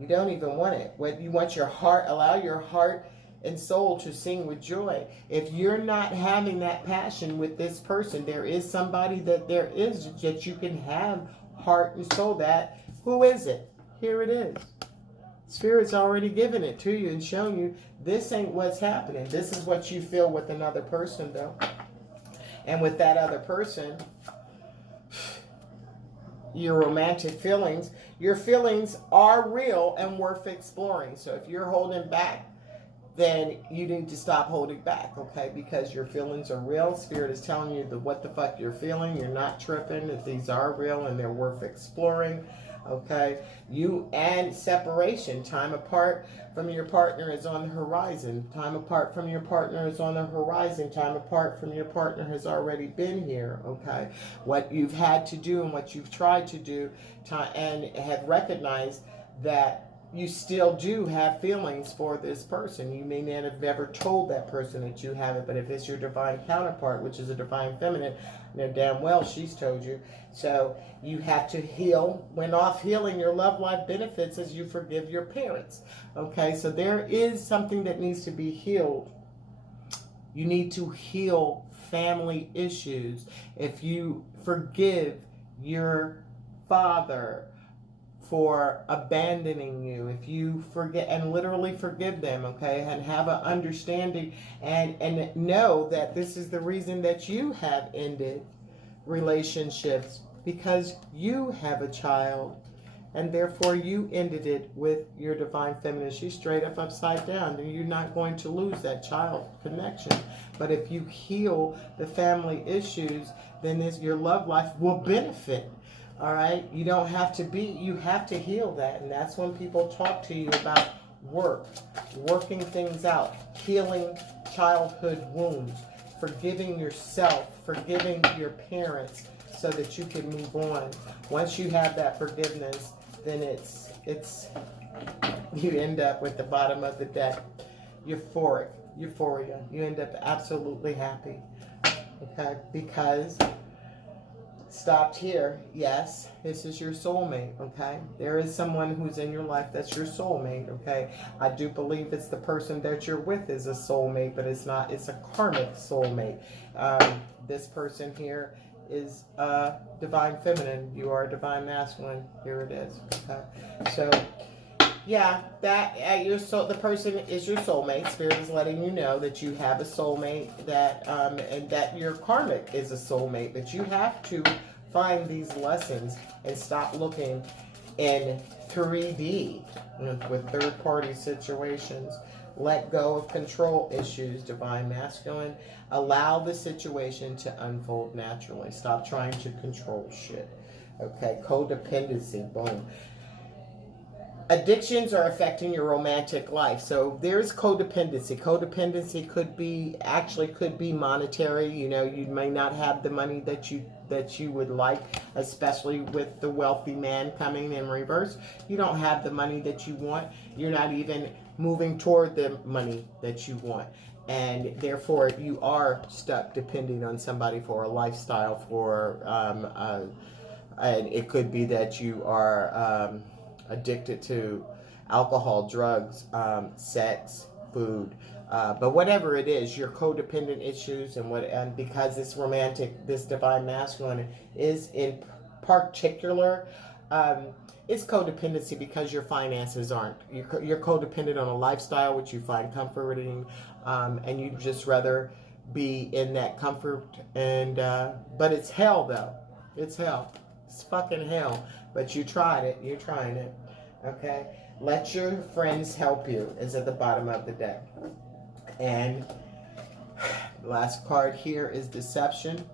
You don't even want it. When you want your heart, allow your heart and soul to sing with joy. If you're not having that passion with this person, there is somebody that you can have heart and soul that. Who is it? Here it is. Spirit's already given it to you and shown you this ain't what's happening. This is what you feel with another person, though. And with that other person, your romantic feelings, your feelings are real and worth exploring. So if you're holding back, then you need to stop holding back, okay? Because your feelings are real. Spirit is telling you what the fuck you're feeling. You're not tripping. If these are real and they're worth exploring, okay? And separation. Time apart from your partner is on the horizon. Time apart from your partner is on the horizon. Time apart from your partner has already been here, okay? What you've had to do and what you've tried to do, and have recognized that you still do have feelings for this person. You may not have ever told that person that you have it, but if it's your divine counterpart, which is a divine feminine, damn well she's told you. So you have to heal. When off healing, your love life benefits as you forgive your parents. Okay, so there is something that needs to be healed. You need to heal family issues. If you forgive your father for abandoning you, if you forget and literally forgive them, okay, and have an understanding and know that this is the reason that you have ended relationships, because you have a child and therefore you ended it with your divine feminine. She's straight up upside down, and you're not going to lose that child connection. But if you heal the family issues, then your love life will benefit. All right, you don't have to you have to heal that. And that's when people talk to you about working things out, healing childhood wounds, forgiving yourself, forgiving your parents so that you can move on. Once you have that forgiveness, then you end up with the bottom of the deck, euphoria. You end up absolutely happy, okay? Because stopped here. Yes, this is your soulmate, okay? There is someone who's in your life that's your soulmate, okay? I do believe it's the person that you're with is a soulmate, but it's not. It's a karmic soulmate. This person here is divine feminine. You are divine masculine. Here it is, okay? So, yeah, that the person is your soulmate. Spirit is letting you know that you have a soulmate, that and that your karmic is a soulmate. But you have to find these lessons and stop looking in 3D with third-party situations. Let go of control issues, divine masculine. Allow the situation to unfold naturally. Stop trying to control shit. Okay, codependency, boom. Addictions are affecting your romantic life. So there's codependency. Codependency could be monetary. You know, you may not have the money that you would like, especially with the wealthy man coming in reverse. You don't have the money that you want. You're not even moving toward the money that you want. And therefore, you are stuck depending on somebody for a lifestyle, and it could be that you are addicted to alcohol, drugs, sex, food, but whatever it is, your codependent issues and because this divine masculine is in particular, it's codependency because your finances aren't. You're codependent on a lifestyle which you find comforting, and you just rather be in that comfort. And but it's hell though. It's hell. It's fucking hell. But you tried it. You're trying it. Okay? Let your friends help you is at the bottom of the deck. And the last card here is deception.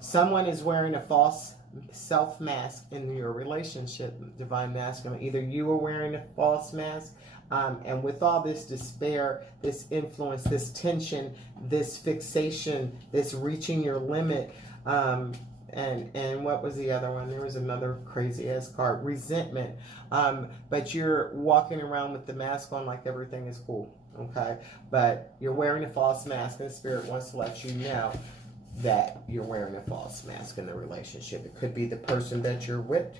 Someone is wearing a false self mask in your relationship, divine masculine. Either you are wearing a false mask, and with all this despair, this influence, this tension, this fixation, this reaching your limit, and what was the other one? There was another crazy ass card, resentment. But you're walking around with the mask on like everything is cool, okay? But you're wearing a false mask, and the spirit wants to let you know that you're wearing a false mask in the relationship. It could be the person that you're with.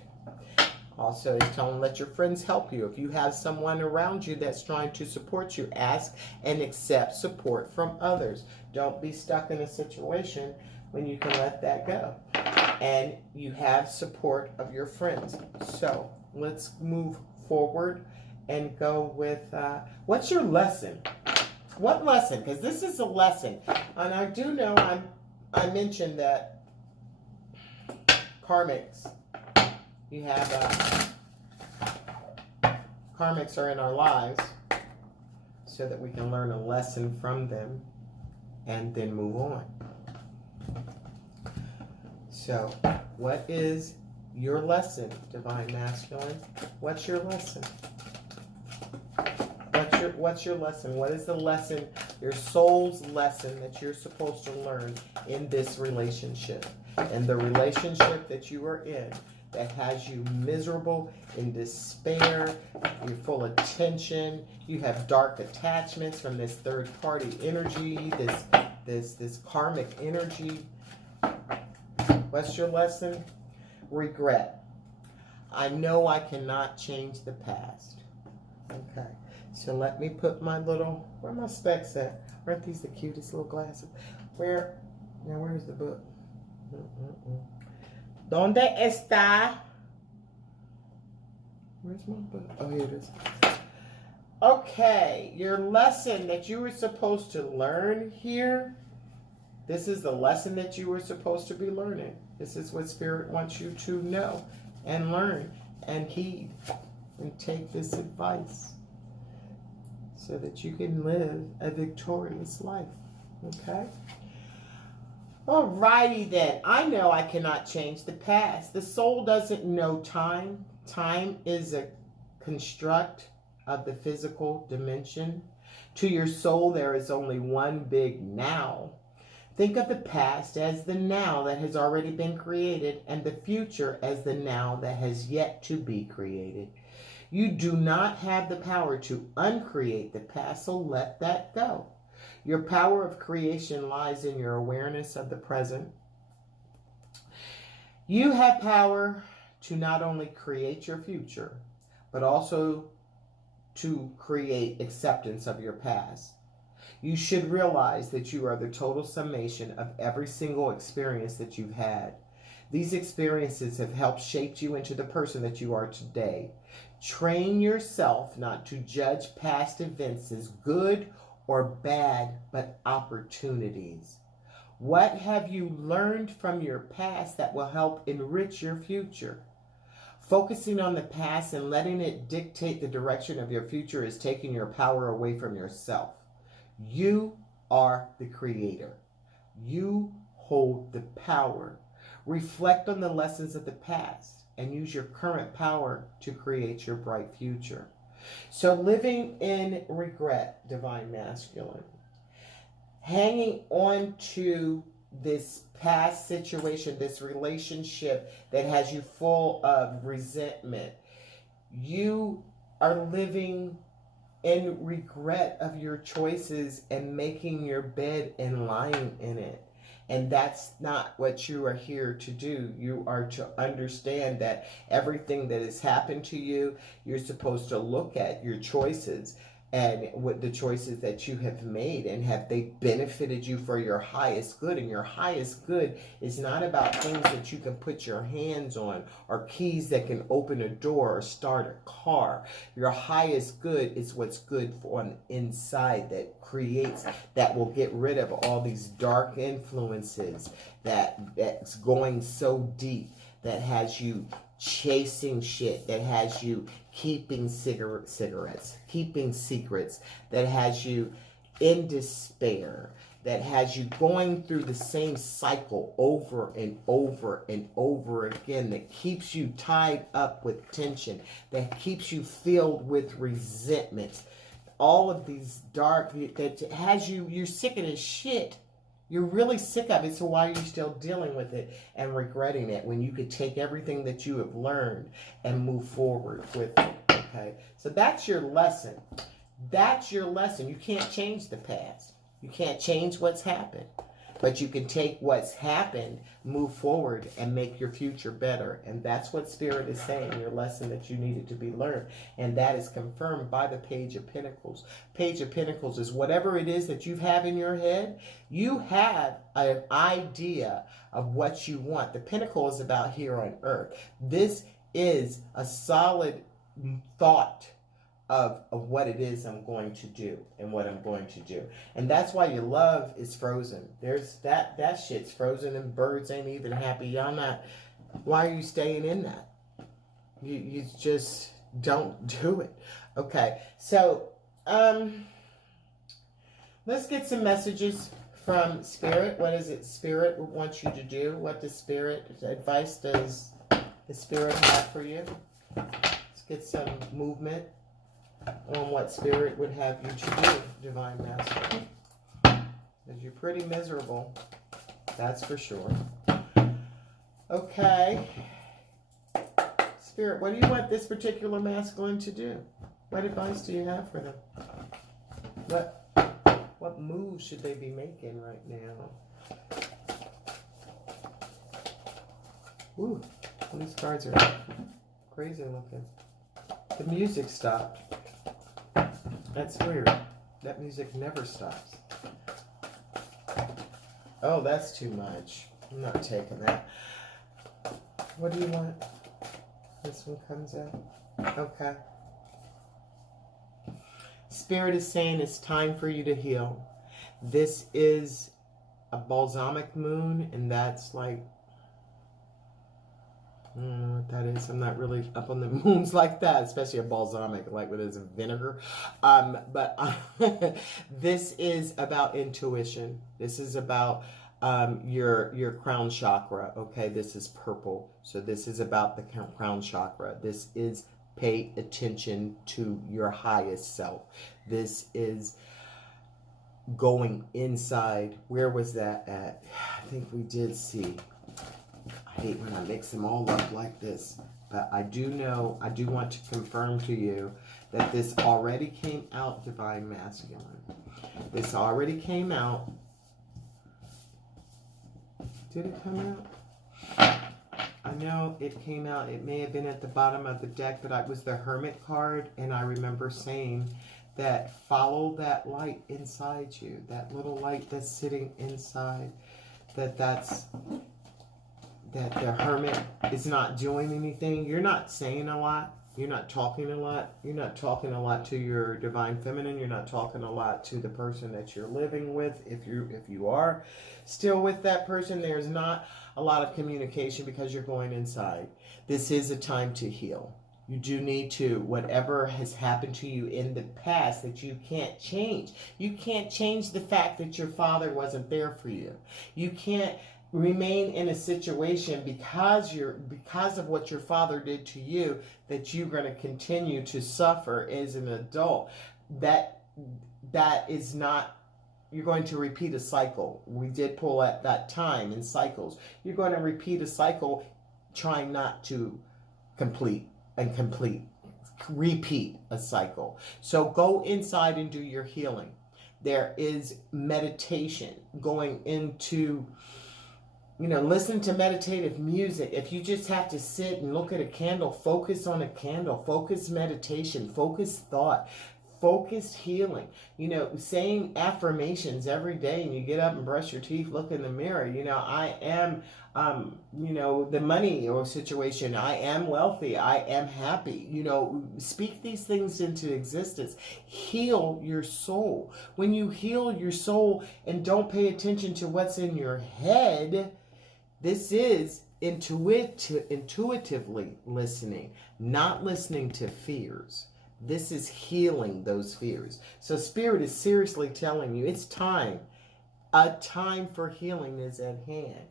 Also, it's telling let your friends help you. If you have someone around you that's trying to support you, ask and accept support from others. Don't be stuck in a situation when you can let that go. And you have support of your friends. So let's move forward and go with, what's your lesson? What lesson? Because this is a lesson. And I do know I mentioned that karmics, you have karmics are in our lives so that we can learn a lesson from them and then move on. So, what is your lesson, divine masculine? What's your lesson? What's your lesson? What is the lesson, your soul's lesson that you're supposed to learn in this relationship? And the relationship that you are in that has you miserable, in despair, you're full of tension, you have dark attachments from this third party energy, this karmic energy. What's your lesson? Regret. I know I cannot change the past. Okay. So let me put my little, where are my specs at? Aren't these the cutest little glasses? Where's the book? ¿Dónde está? Where's my book? Oh, here it is. Okay, your lesson that you were supposed to learn here, this is the lesson that you were supposed to be learning. This is what Spirit wants you to know and learn and heed and take this advice so that you can live a victorious life. Okay? Alrighty then. I know I cannot change the past. The soul doesn't know time. Time is a construct of the physical dimension. To your soul, there is only one big now. Think of the past as the now that has already been created and the future as the now that has yet to be created. You do not have the power to uncreate the past, so let that go. Your power of creation lies in your awareness of the present. You have power to not only create your future, but also to create acceptance of your past. You should realize that you are the total summation of every single experience that you've had. These experiences have helped shape you into the person that you are today. Train yourself not to judge past events as good or bad, but opportunities. What have you learned from your past that will help enrich your future? Focusing on the past and letting it dictate the direction of your future is taking your power away from yourself. You are the creator. You hold the power. Reflect on the lessons of the past and use your current power to create your bright future. So living in regret, Divine Masculine, hanging on to this past situation, this relationship that has you full of resentment, you are living in regret of your choices and making your bed and lying in it. And that's not what you are here to do. You are to understand that everything that has happened to you, you're supposed to look at your choices and what the choices that you have made, and have they benefited you for your highest good. And your highest good is not about things that you can put your hands on or keys that can open a door or start a car. Your highest good is what's good on the inside, that creates, that will get rid of all these dark influences that's going so deep, that has you chasing shit, that has you keeping cigarettes, keeping secrets, that has you in despair, that has you going through the same cycle over and over and over again, that keeps you tied up with tension, that keeps you filled with resentment. All of these dark, that has you, you're sick of this shit. You're really sick of it, so why are you still dealing with it and regretting it when you could take everything that you have learned and move forward with it, okay? So that's your lesson. That's your lesson. You can't change the past. You can't change what's happened. But you can take what's happened, move forward, and make your future better. And that's what Spirit is saying, your lesson that you needed to be learned. And that is confirmed by the Page of Pentacles. Page of Pentacles is whatever it is that you have in your head, you have an idea of what you want. The Pentacle is about here on earth. This is a solid thought of what it is I'm going to do and what I'm going to do. And that's why your love is frozen. There's that shit's frozen, and birds ain't even happy. Y'all not, why are you staying in that? You just don't do it. Okay, so let's get some messages from Spirit. What is it Spirit wants you to do? What advice does the Spirit have for you? Let's get some movement on what Spirit would have you to do, Divine Master. Because you're pretty miserable, that's for sure. Okay. Spirit, what do you want this particular masculine to do? What advice do you have for them? What moves should they be making right now? Ooh, all these cards are crazy looking. The music stopped. That's weird. That music never stops. Oh, that's too much. I'm not taking that. What do you want? This one comes out. Okay. Spirit is saying it's time for you to heal. This is a balsamic moon, and that's like, I don't know what that is. I'm not really up on the moons like that, especially a balsamic, like with a vinegar. But this is about intuition. This is about your crown chakra. Okay, this is purple. So this is about the crown chakra. This is pay attention to your highest self. This is going inside. Where was that at? I think we did see. I hate when I mix them all up like this, but I do know, I do want to confirm to you that this already came out, Divine Masculine. This already came out. Did it come out? know it came out, it may have been at the bottom of the deck, but it was the Hermit card, and I remember saying that follow that light inside you, that little light that's sitting inside, that the Hermit is not doing anything. You're not saying a lot. You're not talking a lot. You're not talking a lot to your divine feminine. You're not talking a lot to the person that you're living with. If you are still with that person, there's not a lot of communication because you're going inside. This is a time to heal. You do need to, whatever has happened to you in the past that you can't change. You can't change the fact that your father wasn't there for you. You can't remain in a situation because of what your father did to you, that you're going to continue to suffer as an adult. That is not, you're going to repeat a cycle. We did pull at that time in cycles. You're going to repeat a cycle, trying not to repeat a cycle. So go inside and do your healing. There is meditation, going into, listen to meditative music. If you just have to sit and look at a candle, focus on a candle, focus meditation, focus thought, focused healing. Saying affirmations every day, and you get up and brush your teeth, look in the mirror. I am, the money or situation. I am wealthy. I am happy. Speak these things into existence. Heal your soul. When you heal your soul and don't pay attention to what's in your head, this is intuitively listening, not listening to fears. This is healing those fears. So Spirit is seriously telling you it's time. A time for healing is at hand.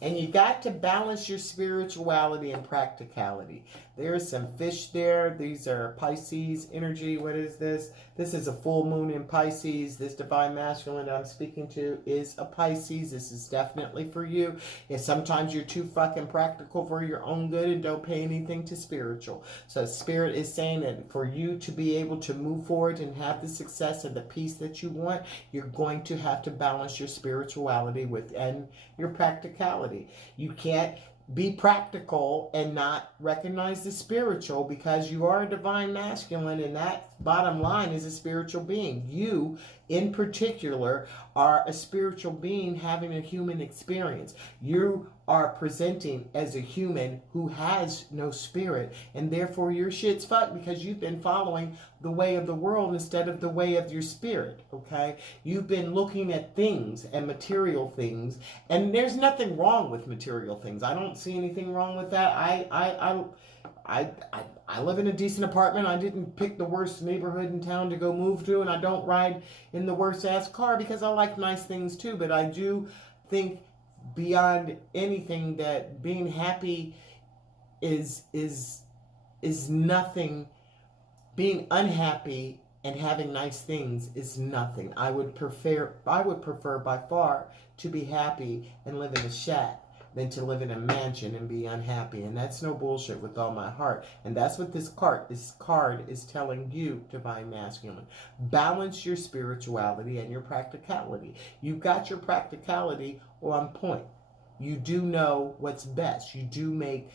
And you got to balance your spirituality and practicality. There's some fish there. These are Pisces energy. What is this? This is a full moon in Pisces. This divine masculine that I'm speaking to is a Pisces. This is definitely for you. If sometimes you're too fucking practical for your own good and don't pay anything to spiritual. So Spirit is saying that for you to be able to move forward and have the success and the peace that you want, you're going to have to balance your spirituality and your practicality. You can't be practical and not recognize the spiritual, because you are a divine masculine, and that bottom line is a spiritual being. You in particular are a spiritual being having a human experience. You are presenting as a human who has no spirit, and therefore your shit's fucked because you've been following the way of the world instead of the way of your spirit. Okay, you've been looking at things and material things, and there's nothing wrong with material things. I don't see anything wrong with that. I live in a decent apartment. I didn't pick the worst neighborhood in town to go move to, and I don't ride in the worst ass car because I like nice things too. But I do think beyond anything that being happy is nothing. Being unhappy and having nice things is nothing. I would prefer by far to be happy and live in a shack than to live in a mansion and be unhappy. And that's no bullshit with all my heart. And that's what this card is telling you, divine masculine. Balance your spirituality and your practicality. You've got your practicality on point. You do know what's best. You do make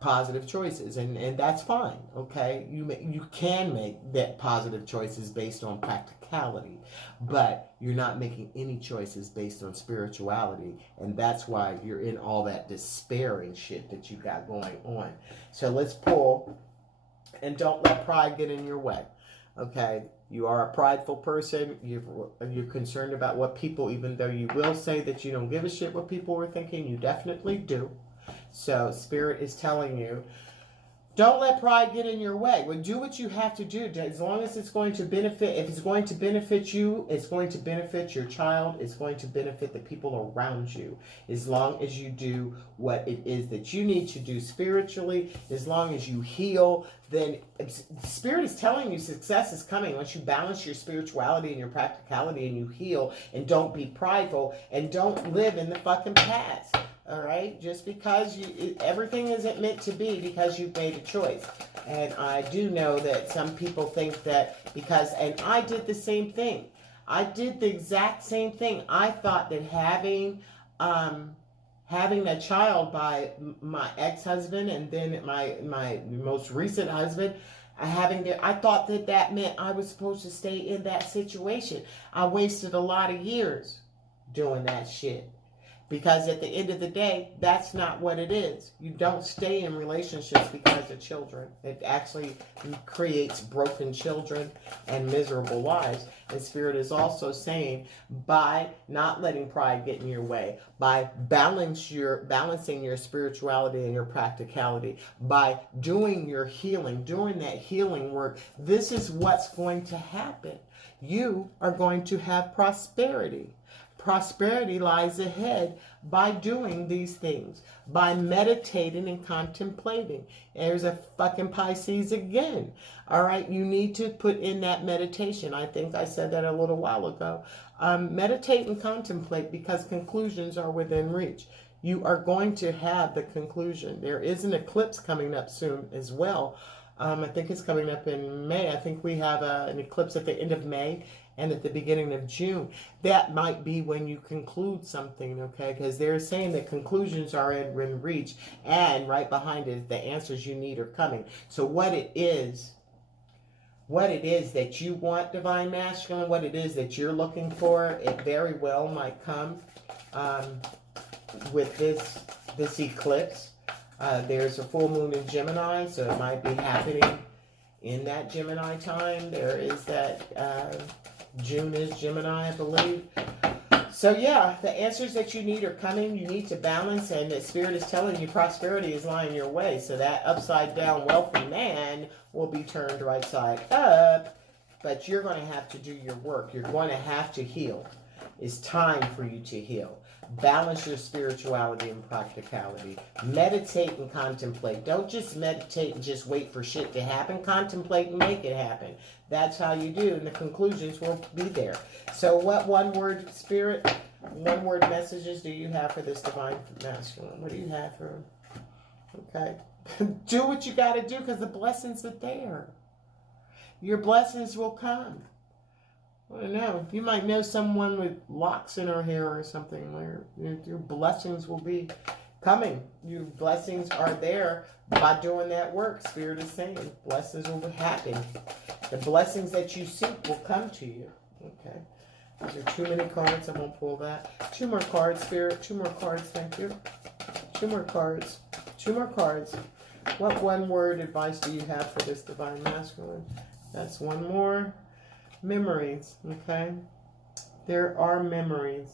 positive choices, and that's fine. Okay, you can make that positive choices based on practicality, but you're not making any choices based on spirituality, and that's why you're in all that despairing shit that you got going on. So let's pull, and don't let pride get in your way. Okay, you are a prideful person. You're concerned about what people, even though you will say that you don't give a shit what people were thinking, you definitely do. So Spirit is telling you, don't let pride get in your way. Well, do what you have to do, as long as it's going to benefit. If it's going to benefit you, it's going to benefit your child. It's going to benefit the people around you. As long as you do what it is that you need to do spiritually, as long as you heal, then Spirit is telling you success is coming once you balance your spirituality and your practicality and you heal, and don't be prideful and don't live in the fucking past. All right, just because everything isn't meant to be because you've made a choice. And I do know that some people think that and I did the same thing. I did the exact same thing. I thought that having having a child by my ex-husband and then my most recent husband, I thought that meant I was supposed to stay in that situation. I wasted a lot of years doing that shit. Because at the end of the day, that's not what it is. You don't stay in relationships because of children. It actually creates broken children and miserable lives. And Spirit is also saying, by not letting pride get in your way, by balancing your spirituality and your practicality, by doing your healing, doing that healing work, this is what's going to happen. You are going to have prosperity. Prosperity lies ahead by doing these things, by meditating and contemplating. There's a fucking Pisces again. All right, you need to put in that meditation. I think I said that a little while ago. Meditate and contemplate, because conclusions are within reach. You are going to have the conclusion. There is an eclipse coming up soon as well. I think it's coming up in May. I think we have an eclipse at the end of May and at the beginning of June. That might be when you conclude something, okay? Because they're saying that conclusions are in reach, and right behind it, the answers you need are coming. So what it is that you want, Divine Masculine, what it is that you're looking for, it very well might come with this eclipse. There's a full moon in Gemini, so it might be happening in that Gemini time. There is that June is Gemini, I believe. So yeah, the answers that you need are coming. You need to balance, and the Spirit is telling you prosperity is lying your way. So that upside down wealthy man will be turned right side up. But you're going to have to do your work. You're going to have to heal. It's time for you to heal. Balance your spirituality and practicality. Meditate and contemplate. Don't just meditate and just wait for shit to happen. Contemplate and make it happen. That's how you do, and the conclusions will be there. So what one-word Spirit, one-word messages do you have for this Divine Masculine? What do you have for him? Okay. Do what you got to do, because the blessings are there. Your blessings will come. I don't know. You might know someone with locks in her hair or something where your blessings will be coming. Your blessings are there by doing that work. Spirit is saying blessings will happen. The blessings that you seek will come to you. Okay. These are too many cards. I won't pull that. 2 more cards, Spirit. 2 more cards. Thank you. 2 more cards. 2 more cards. What one-word advice do you have for this Divine Masculine? That's 1 more. Memories, okay? There are memories.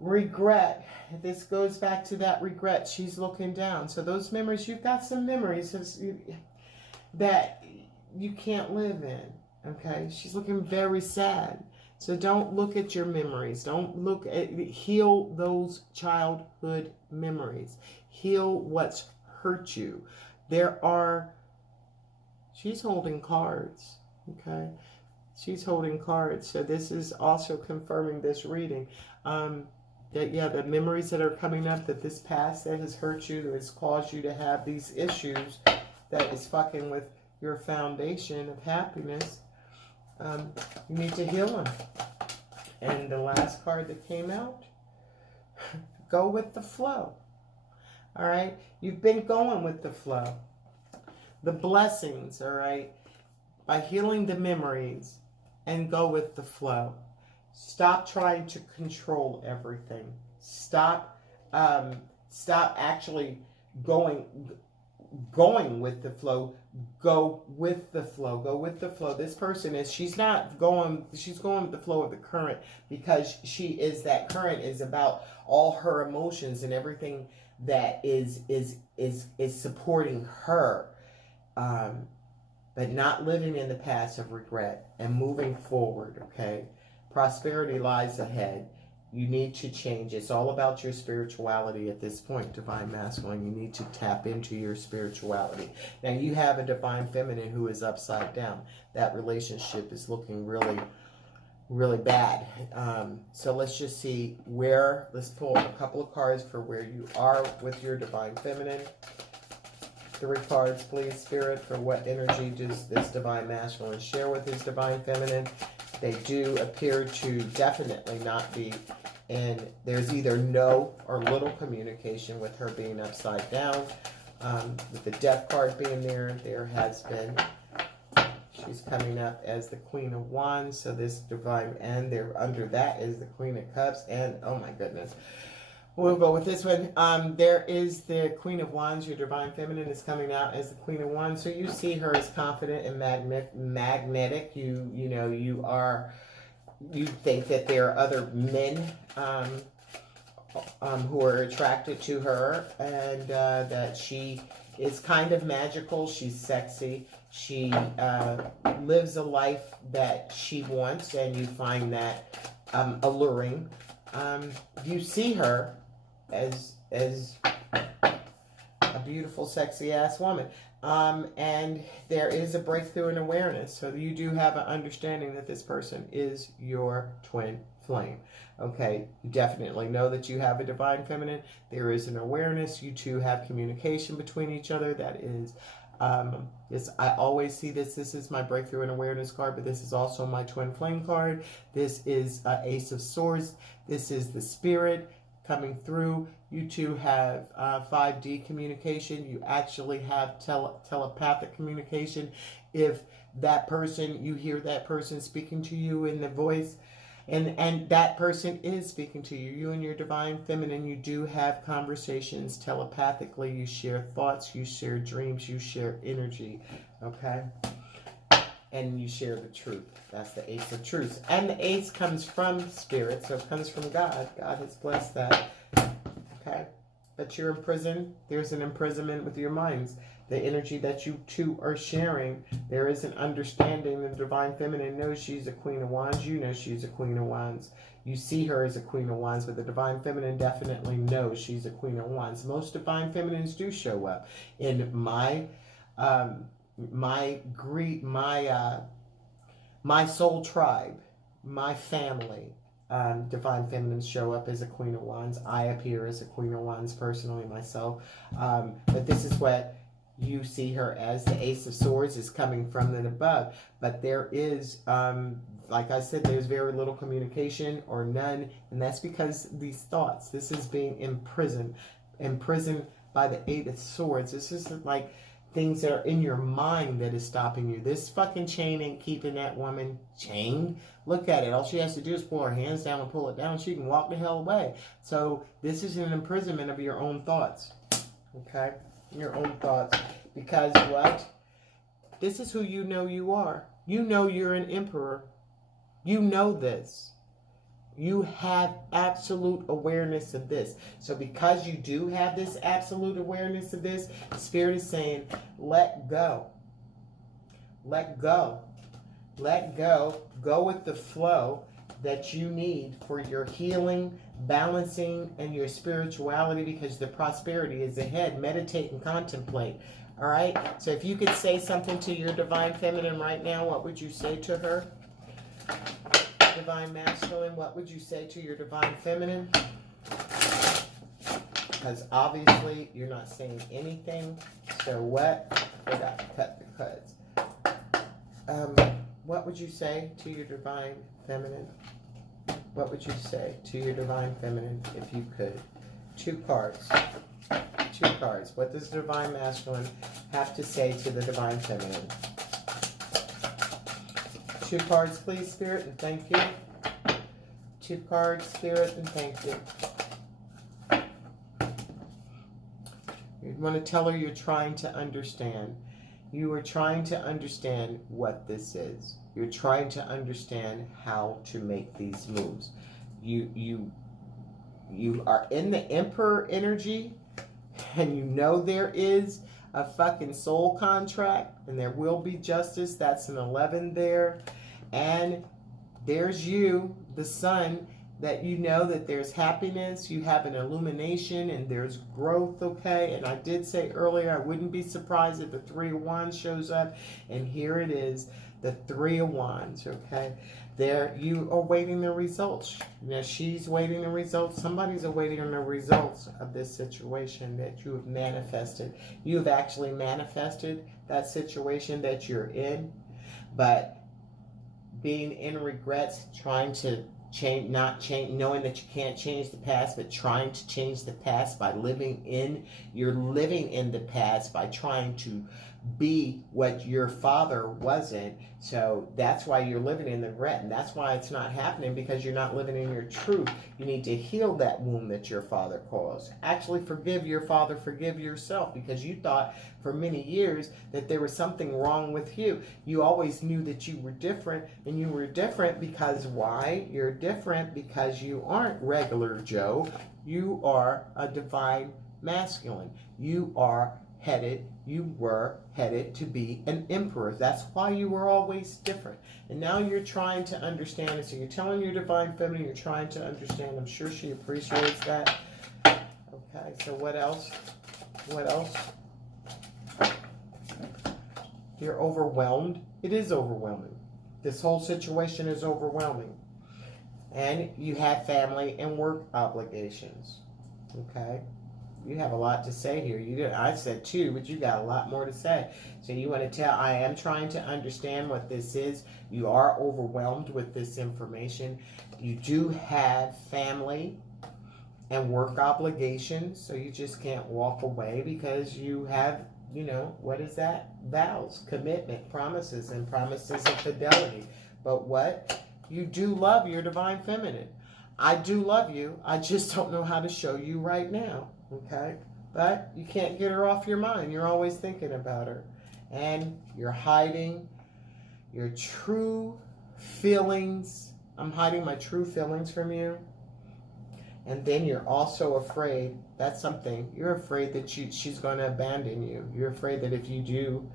Regret. This goes back to that regret. She's looking down. So those memories, you've got some memories that you can't live in, okay? She's looking very sad. So don't look at your memories. Don't look at, heal those childhood memories. Heal what's hurt you. She's holding cards, okay? She's holding cards. So this is also confirming this reading. That, yeah, the memories that are coming up, that this past that has hurt you, that has caused you to have these issues, that is fucking with your foundation of happiness, you need to heal them. And the last card that came out, go with the flow. All right? You've been going with the flow. The blessings, all right? By healing the memories, and go with the flow. Stop trying to control everything. Stop actually going with the flow. Go with the flow. Go with the flow. This person she's going with the flow of the current, because that current is about all her emotions and everything that is supporting her. But not living in the past of regret and moving forward, okay? Prosperity lies ahead. You need to change. It's all about your spirituality at this point, Divine Masculine. You need to tap into your spirituality. Now, you have a Divine Feminine who is upside down. That relationship is looking really, really bad. So let's just see let's pull a couple of cards for where you are with your Divine Feminine. 3 cards, please, Spirit, for what energy does this Divine Masculine share with his Divine Feminine. They do appear to definitely not be and there's either no or little communication with her being upside down. With the Death card being there, there has been, she's coming up as the Queen of Wands, so this divine, and there under that is the Queen of Cups, and oh my goodness, we'll go with this one. There is the Queen of Wands. Your divine feminine is coming out as the Queen of Wands, so you see her as confident and magnetic. You know, you think that there are other men who are attracted to her, and that she is kind of magical. She's sexy. She lives a life that she wants, and you find that alluring. You see her as a beautiful, sexy ass woman. And there is a breakthrough in awareness. So you do have an understanding that this person is your twin flame. Okay, you definitely know that you have a divine feminine. There is an awareness. You two have communication between each other. That is, I always see this. This is my breakthrough in awareness card, but this is also my twin flame card. This is Ace of Swords. This is the spirit coming through. You two have 5D communication. You actually have telepathic communication. If that person, you hear that person speaking to you in the voice, and that person is speaking to you. You and your divine feminine, you do have conversations telepathically. You share thoughts, you share dreams, you share energy, okay? And you share the truth. That's the Ace of Truths. And the Ace comes from Spirit, so it comes from God. God has blessed that, okay? But you're imprisoned. There's an imprisonment with your minds. The energy that you two are sharing, there is an understanding. The divine feminine knows she's a Queen of Wands. You know she's a Queen of Wands. You see her as a Queen of Wands, but the divine feminine definitely knows she's a Queen of Wands. Most divine feminines do show up. In my soul tribe, my family, divine feminines show up as a Queen of Wands. I appear as a Queen of Wands personally myself. But this is what you see her as. The Ace of Swords is coming from the above. But there is, like I said, there's very little communication or none. And that's because these thoughts, this is being imprisoned by the Eight of Swords. This is like things that are in your mind that is stopping you. This fucking chain ain't keeping that woman chained. Look at it. All she has to do is pull her hands down and pull it down. She can walk the hell away. So this is an imprisonment of your own thoughts. Okay? Your own thoughts. Because what? This is who you know you are. You know you're an emperor. You know this. You have absolute awareness of this. So because you do have this absolute awareness of this, Spirit is saying, let go. Let go. Let go. Go with the flow that you need for your healing, balancing, and your spirituality, because the prosperity is ahead. Meditate and contemplate. All right? So if you could say something to your divine feminine right now, what would you say to her? Divine masculine, what would you say to your divine feminine? Because obviously you're not saying anything. So what? I forgot to cut the cuts. What would you say to your divine feminine? What would you say to your divine feminine if you could? 2 cards. 2 cards. What does the divine masculine have to say to the divine feminine? 2 cards, please, Spirit, and thank you. 2 cards, Spirit, and thank you. You want to tell her you're trying to understand. You are trying to understand what this is. You're trying to understand how to make these moves. You are in the Emperor energy, and you know there is a fucking soul contract, and there will be justice. That's an 11 there. And there's you, the sun, that you know that there's happiness, you have an illumination, and there's growth, okay? And I did say earlier, I wouldn't be surprised if the 3 of Wands shows up, and here it is, the 3 of Wands, okay? There, you are waiting the results. Now, she's waiting the results. Somebody's awaiting the results of this situation that you have manifested. You have actually manifested that situation that you're in, but being in regrets, trying to knowing that you can't change the past, but trying to change the past by living in the past by trying to be what your father wasn't. So that's why you're living in the regret, and that's why it's not happening, because you're not living in your truth. You need to heal that wound that your father caused. Actually forgive your father, forgive yourself, because you thought for many years that there was something wrong with you. You always knew that you were different, and you were different because why? You're different because you aren't regular Joe. You are a divine masculine. You were headed to be an emperor. That's why you were always different. And now you're trying to understand it. So you're telling your divine feminine, you're trying to understand. I'm sure she appreciates that. Okay, so what else? What else? You're overwhelmed. It is overwhelming. This whole situation is overwhelming. And you have family and work obligations. Okay? You have a lot to say here. I said two, but you got a lot more to say. So you want to tell, I am trying to understand what this is. You are overwhelmed with this information. You do have family and work obligations, so you just can't walk away because you have, what is that? Vows, commitment, promises, and promises of fidelity. But what? You do love your divine feminine. I do love you. I just don't know how to show you right now. Okay? But you can't get her off your mind. You're always thinking about her. And you're hiding your true feelings. I'm hiding my true feelings from you. And then you're also afraid. That's something. You're afraid that she's going to abandon you. You're afraid that if you do,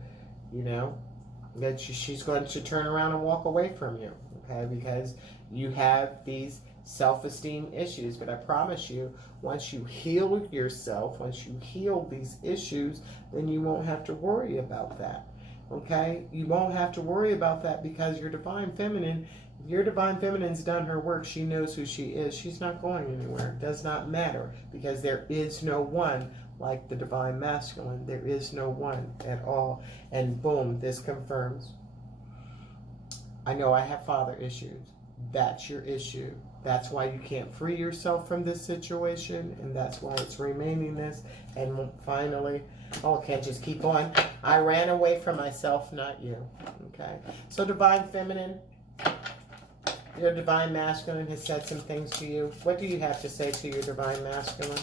that she's going to turn around and walk away from you. Okay? Because you have these self-esteem issues. But I promise you, once you heal yourself, once you heal these issues, then you won't have to worry about that. Okay? You won't have to worry about that because your divine feminine's done her work. She knows who she is. She's not going anywhere. It does not matter, because there is no one like the divine masculine. There is no one at all. And boom, this confirms. I know I have father issues. That's your issue. That's why you can't free yourself from this situation, and that's why it's remaining this. And finally, I can't just keep on. I ran away from myself, not you. Okay? So divine feminine, your divine masculine has said some things to you. What do you have to say to your divine masculine?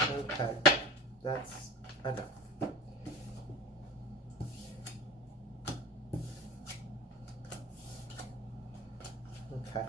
Okay, that's enough. Okay.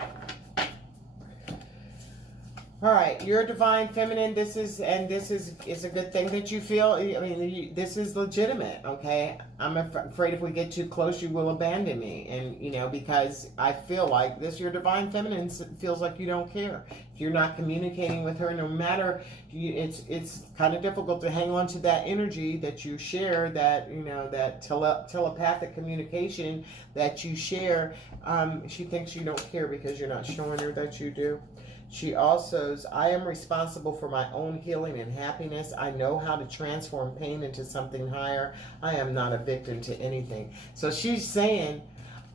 All right, you're a divine feminine. This is a good thing that you feel. I mean, this is legitimate. Okay, I'm afraid if we get too close, you will abandon me, and because I feel like this. Your divine feminine feels like you don't care. If you're not communicating with her, no matter, it's kind of difficult to hang on to that energy that you share. That that telepathic communication that you share. She thinks you don't care because you're not showing her that you do. She also says, I am responsible for my own healing and happiness. I know how to transform pain into something higher. I am not a victim to anything. So she's saying,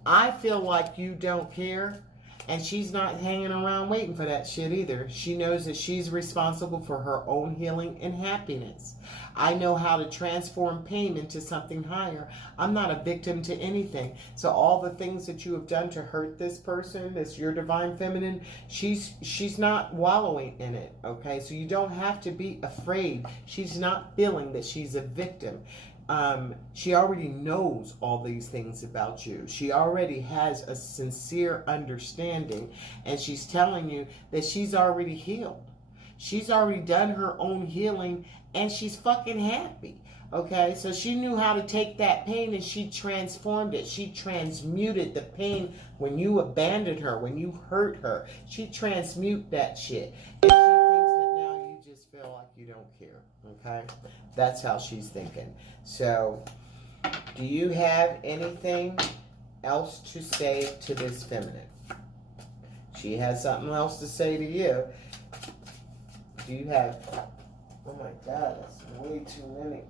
I feel like you don't care. And she's not hanging around waiting for that shit either. She knows that she's responsible for her own healing and happiness. I know how to transform pain into something higher. I'm not a victim to anything. So all the things that you have done to hurt this person, this your divine feminine, she's not wallowing in it. Okay, so you don't have to be afraid. She's not feeling that she's a victim. She already knows all these things about you. She already has a sincere understanding, and she's telling you that she's already healed. She's already done her own healing, and she's fucking happy. Okay, so she knew how to take that pain and she transformed it. She transmuted the pain when you abandoned her, when you hurt her. She transmuted that shit. And she thinks that now you just feel like you don't care. Okay, that's how she's thinking. So, do you have anything else to say to this feminine? She has something else to say to you. Do you have... Oh my God, that's way too many.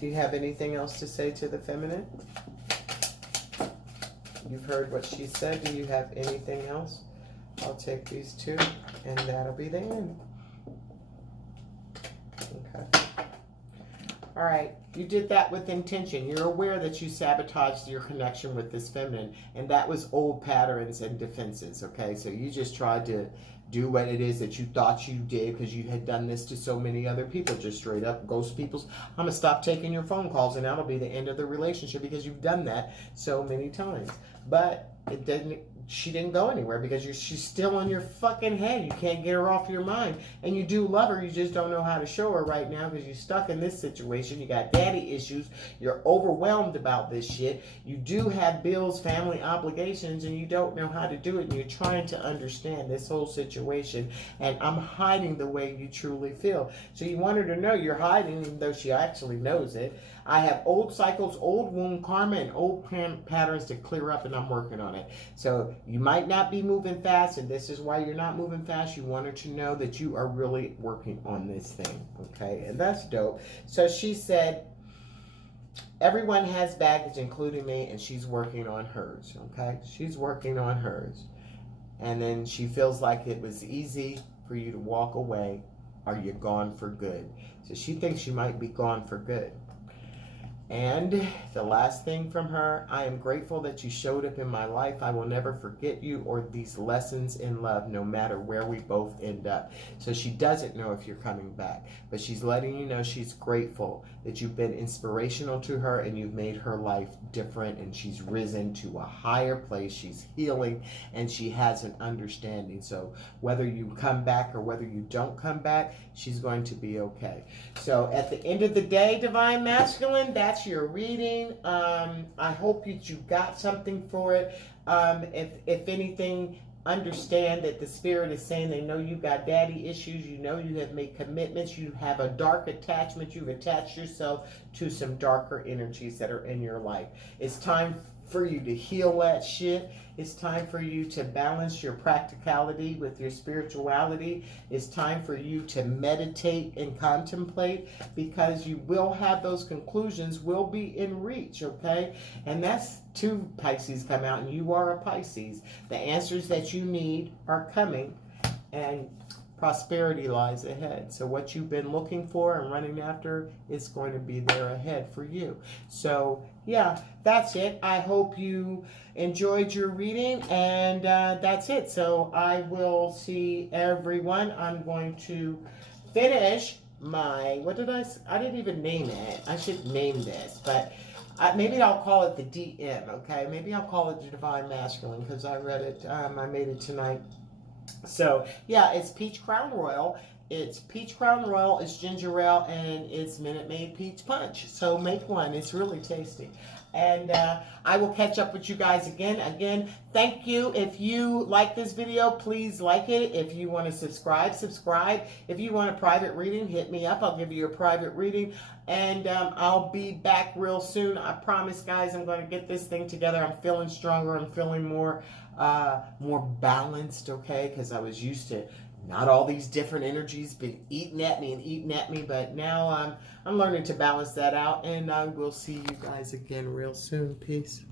Do you have anything else to say to the feminine? You've heard what she said. Do you have anything else? I'll take these two, and that'll be the end. Okay. All right. You did that with intention. You're aware that you sabotaged your connection with this feminine, and that was old patterns and defenses, okay? So you just tried to do what it is that you thought you did because you had done this to so many other people, just straight up ghost people's. I'm going to stop taking your phone calls, and that'll be the end of the relationship because you've done that so many times. But it didn't. She didn't go anywhere because she's still in your fucking head. You can't get her off your mind. And you do love her. You just don't know how to show her right now because you're stuck in this situation. You got daddy issues. You're overwhelmed about this shit. You do have bills, family obligations, and you don't know how to do it. And you're trying to understand this whole situation. And I'm hiding the way you truly feel. So you want her to know you're hiding even though she actually knows it. I have old cycles, old wound karma, and old patterns to clear up, and I'm working on it. So you might not be moving fast, and this is why you're not moving fast. You want her to know that you are really working on this thing, okay? And that's dope. So she said, everyone has baggage, including me, and she's working on hers, okay? She's working on hers. And then she feels like it was easy for you to walk away, or you're gone for good. So she thinks you might be gone for good. And the last thing from her, I am grateful that you showed up in my life. I will never forget you or these lessons in love, no matter where we both end up. So she doesn't know if you're coming back, but she's letting you know she's grateful that you've been inspirational to her and you've made her life different, and she's risen to a higher place. She's healing and she has an understanding. So whether you come back or whether you don't come back, she's going to be okay. So at the end of the day, Divine Masculine, that's your reading. I hope that you got something for it. If anything, understand that the spirit is saying they know you got daddy issues. You know you have made commitments. You have a dark attachment. You've attached yourself to some darker energies that are in your life. It's time for you to heal that shit. It's time for you to balance your practicality with your spirituality. It's time for you to meditate and contemplate, because you will have those conclusions will be in reach, okay? And that's two Pisces come out, and you are a Pisces. The answers that you need are coming, and prosperity lies ahead. So what you've been looking for and running after is going to be there ahead for you. So yeah, that's it. I hope you enjoyed your reading, and that's it. So I will see everyone. I'm going to finish my, I didn't even name it. I should name this, but maybe I'll call it the DM, okay? Maybe I'll call it the Divine Masculine, because I read it, I made it tonight. So yeah, it's Peach Crown Royal. It's Peach Crown Royal, it's ginger ale, and it's Minute Maid Peach Punch. So make one. It's really tasty. And I will catch up with you guys again. Again, thank you. If you like this video, please like it. If you want to subscribe, subscribe. If you want a private reading, hit me up. I'll give you a private reading. And I'll be back real soon. I promise, guys, I'm going to get this thing together. I'm feeling stronger. I'm feeling more balanced, okay? Because I was used to not all these different energies been eating at me, but now I'm learning to balance that out, and I will see you guys again real soon. Peace.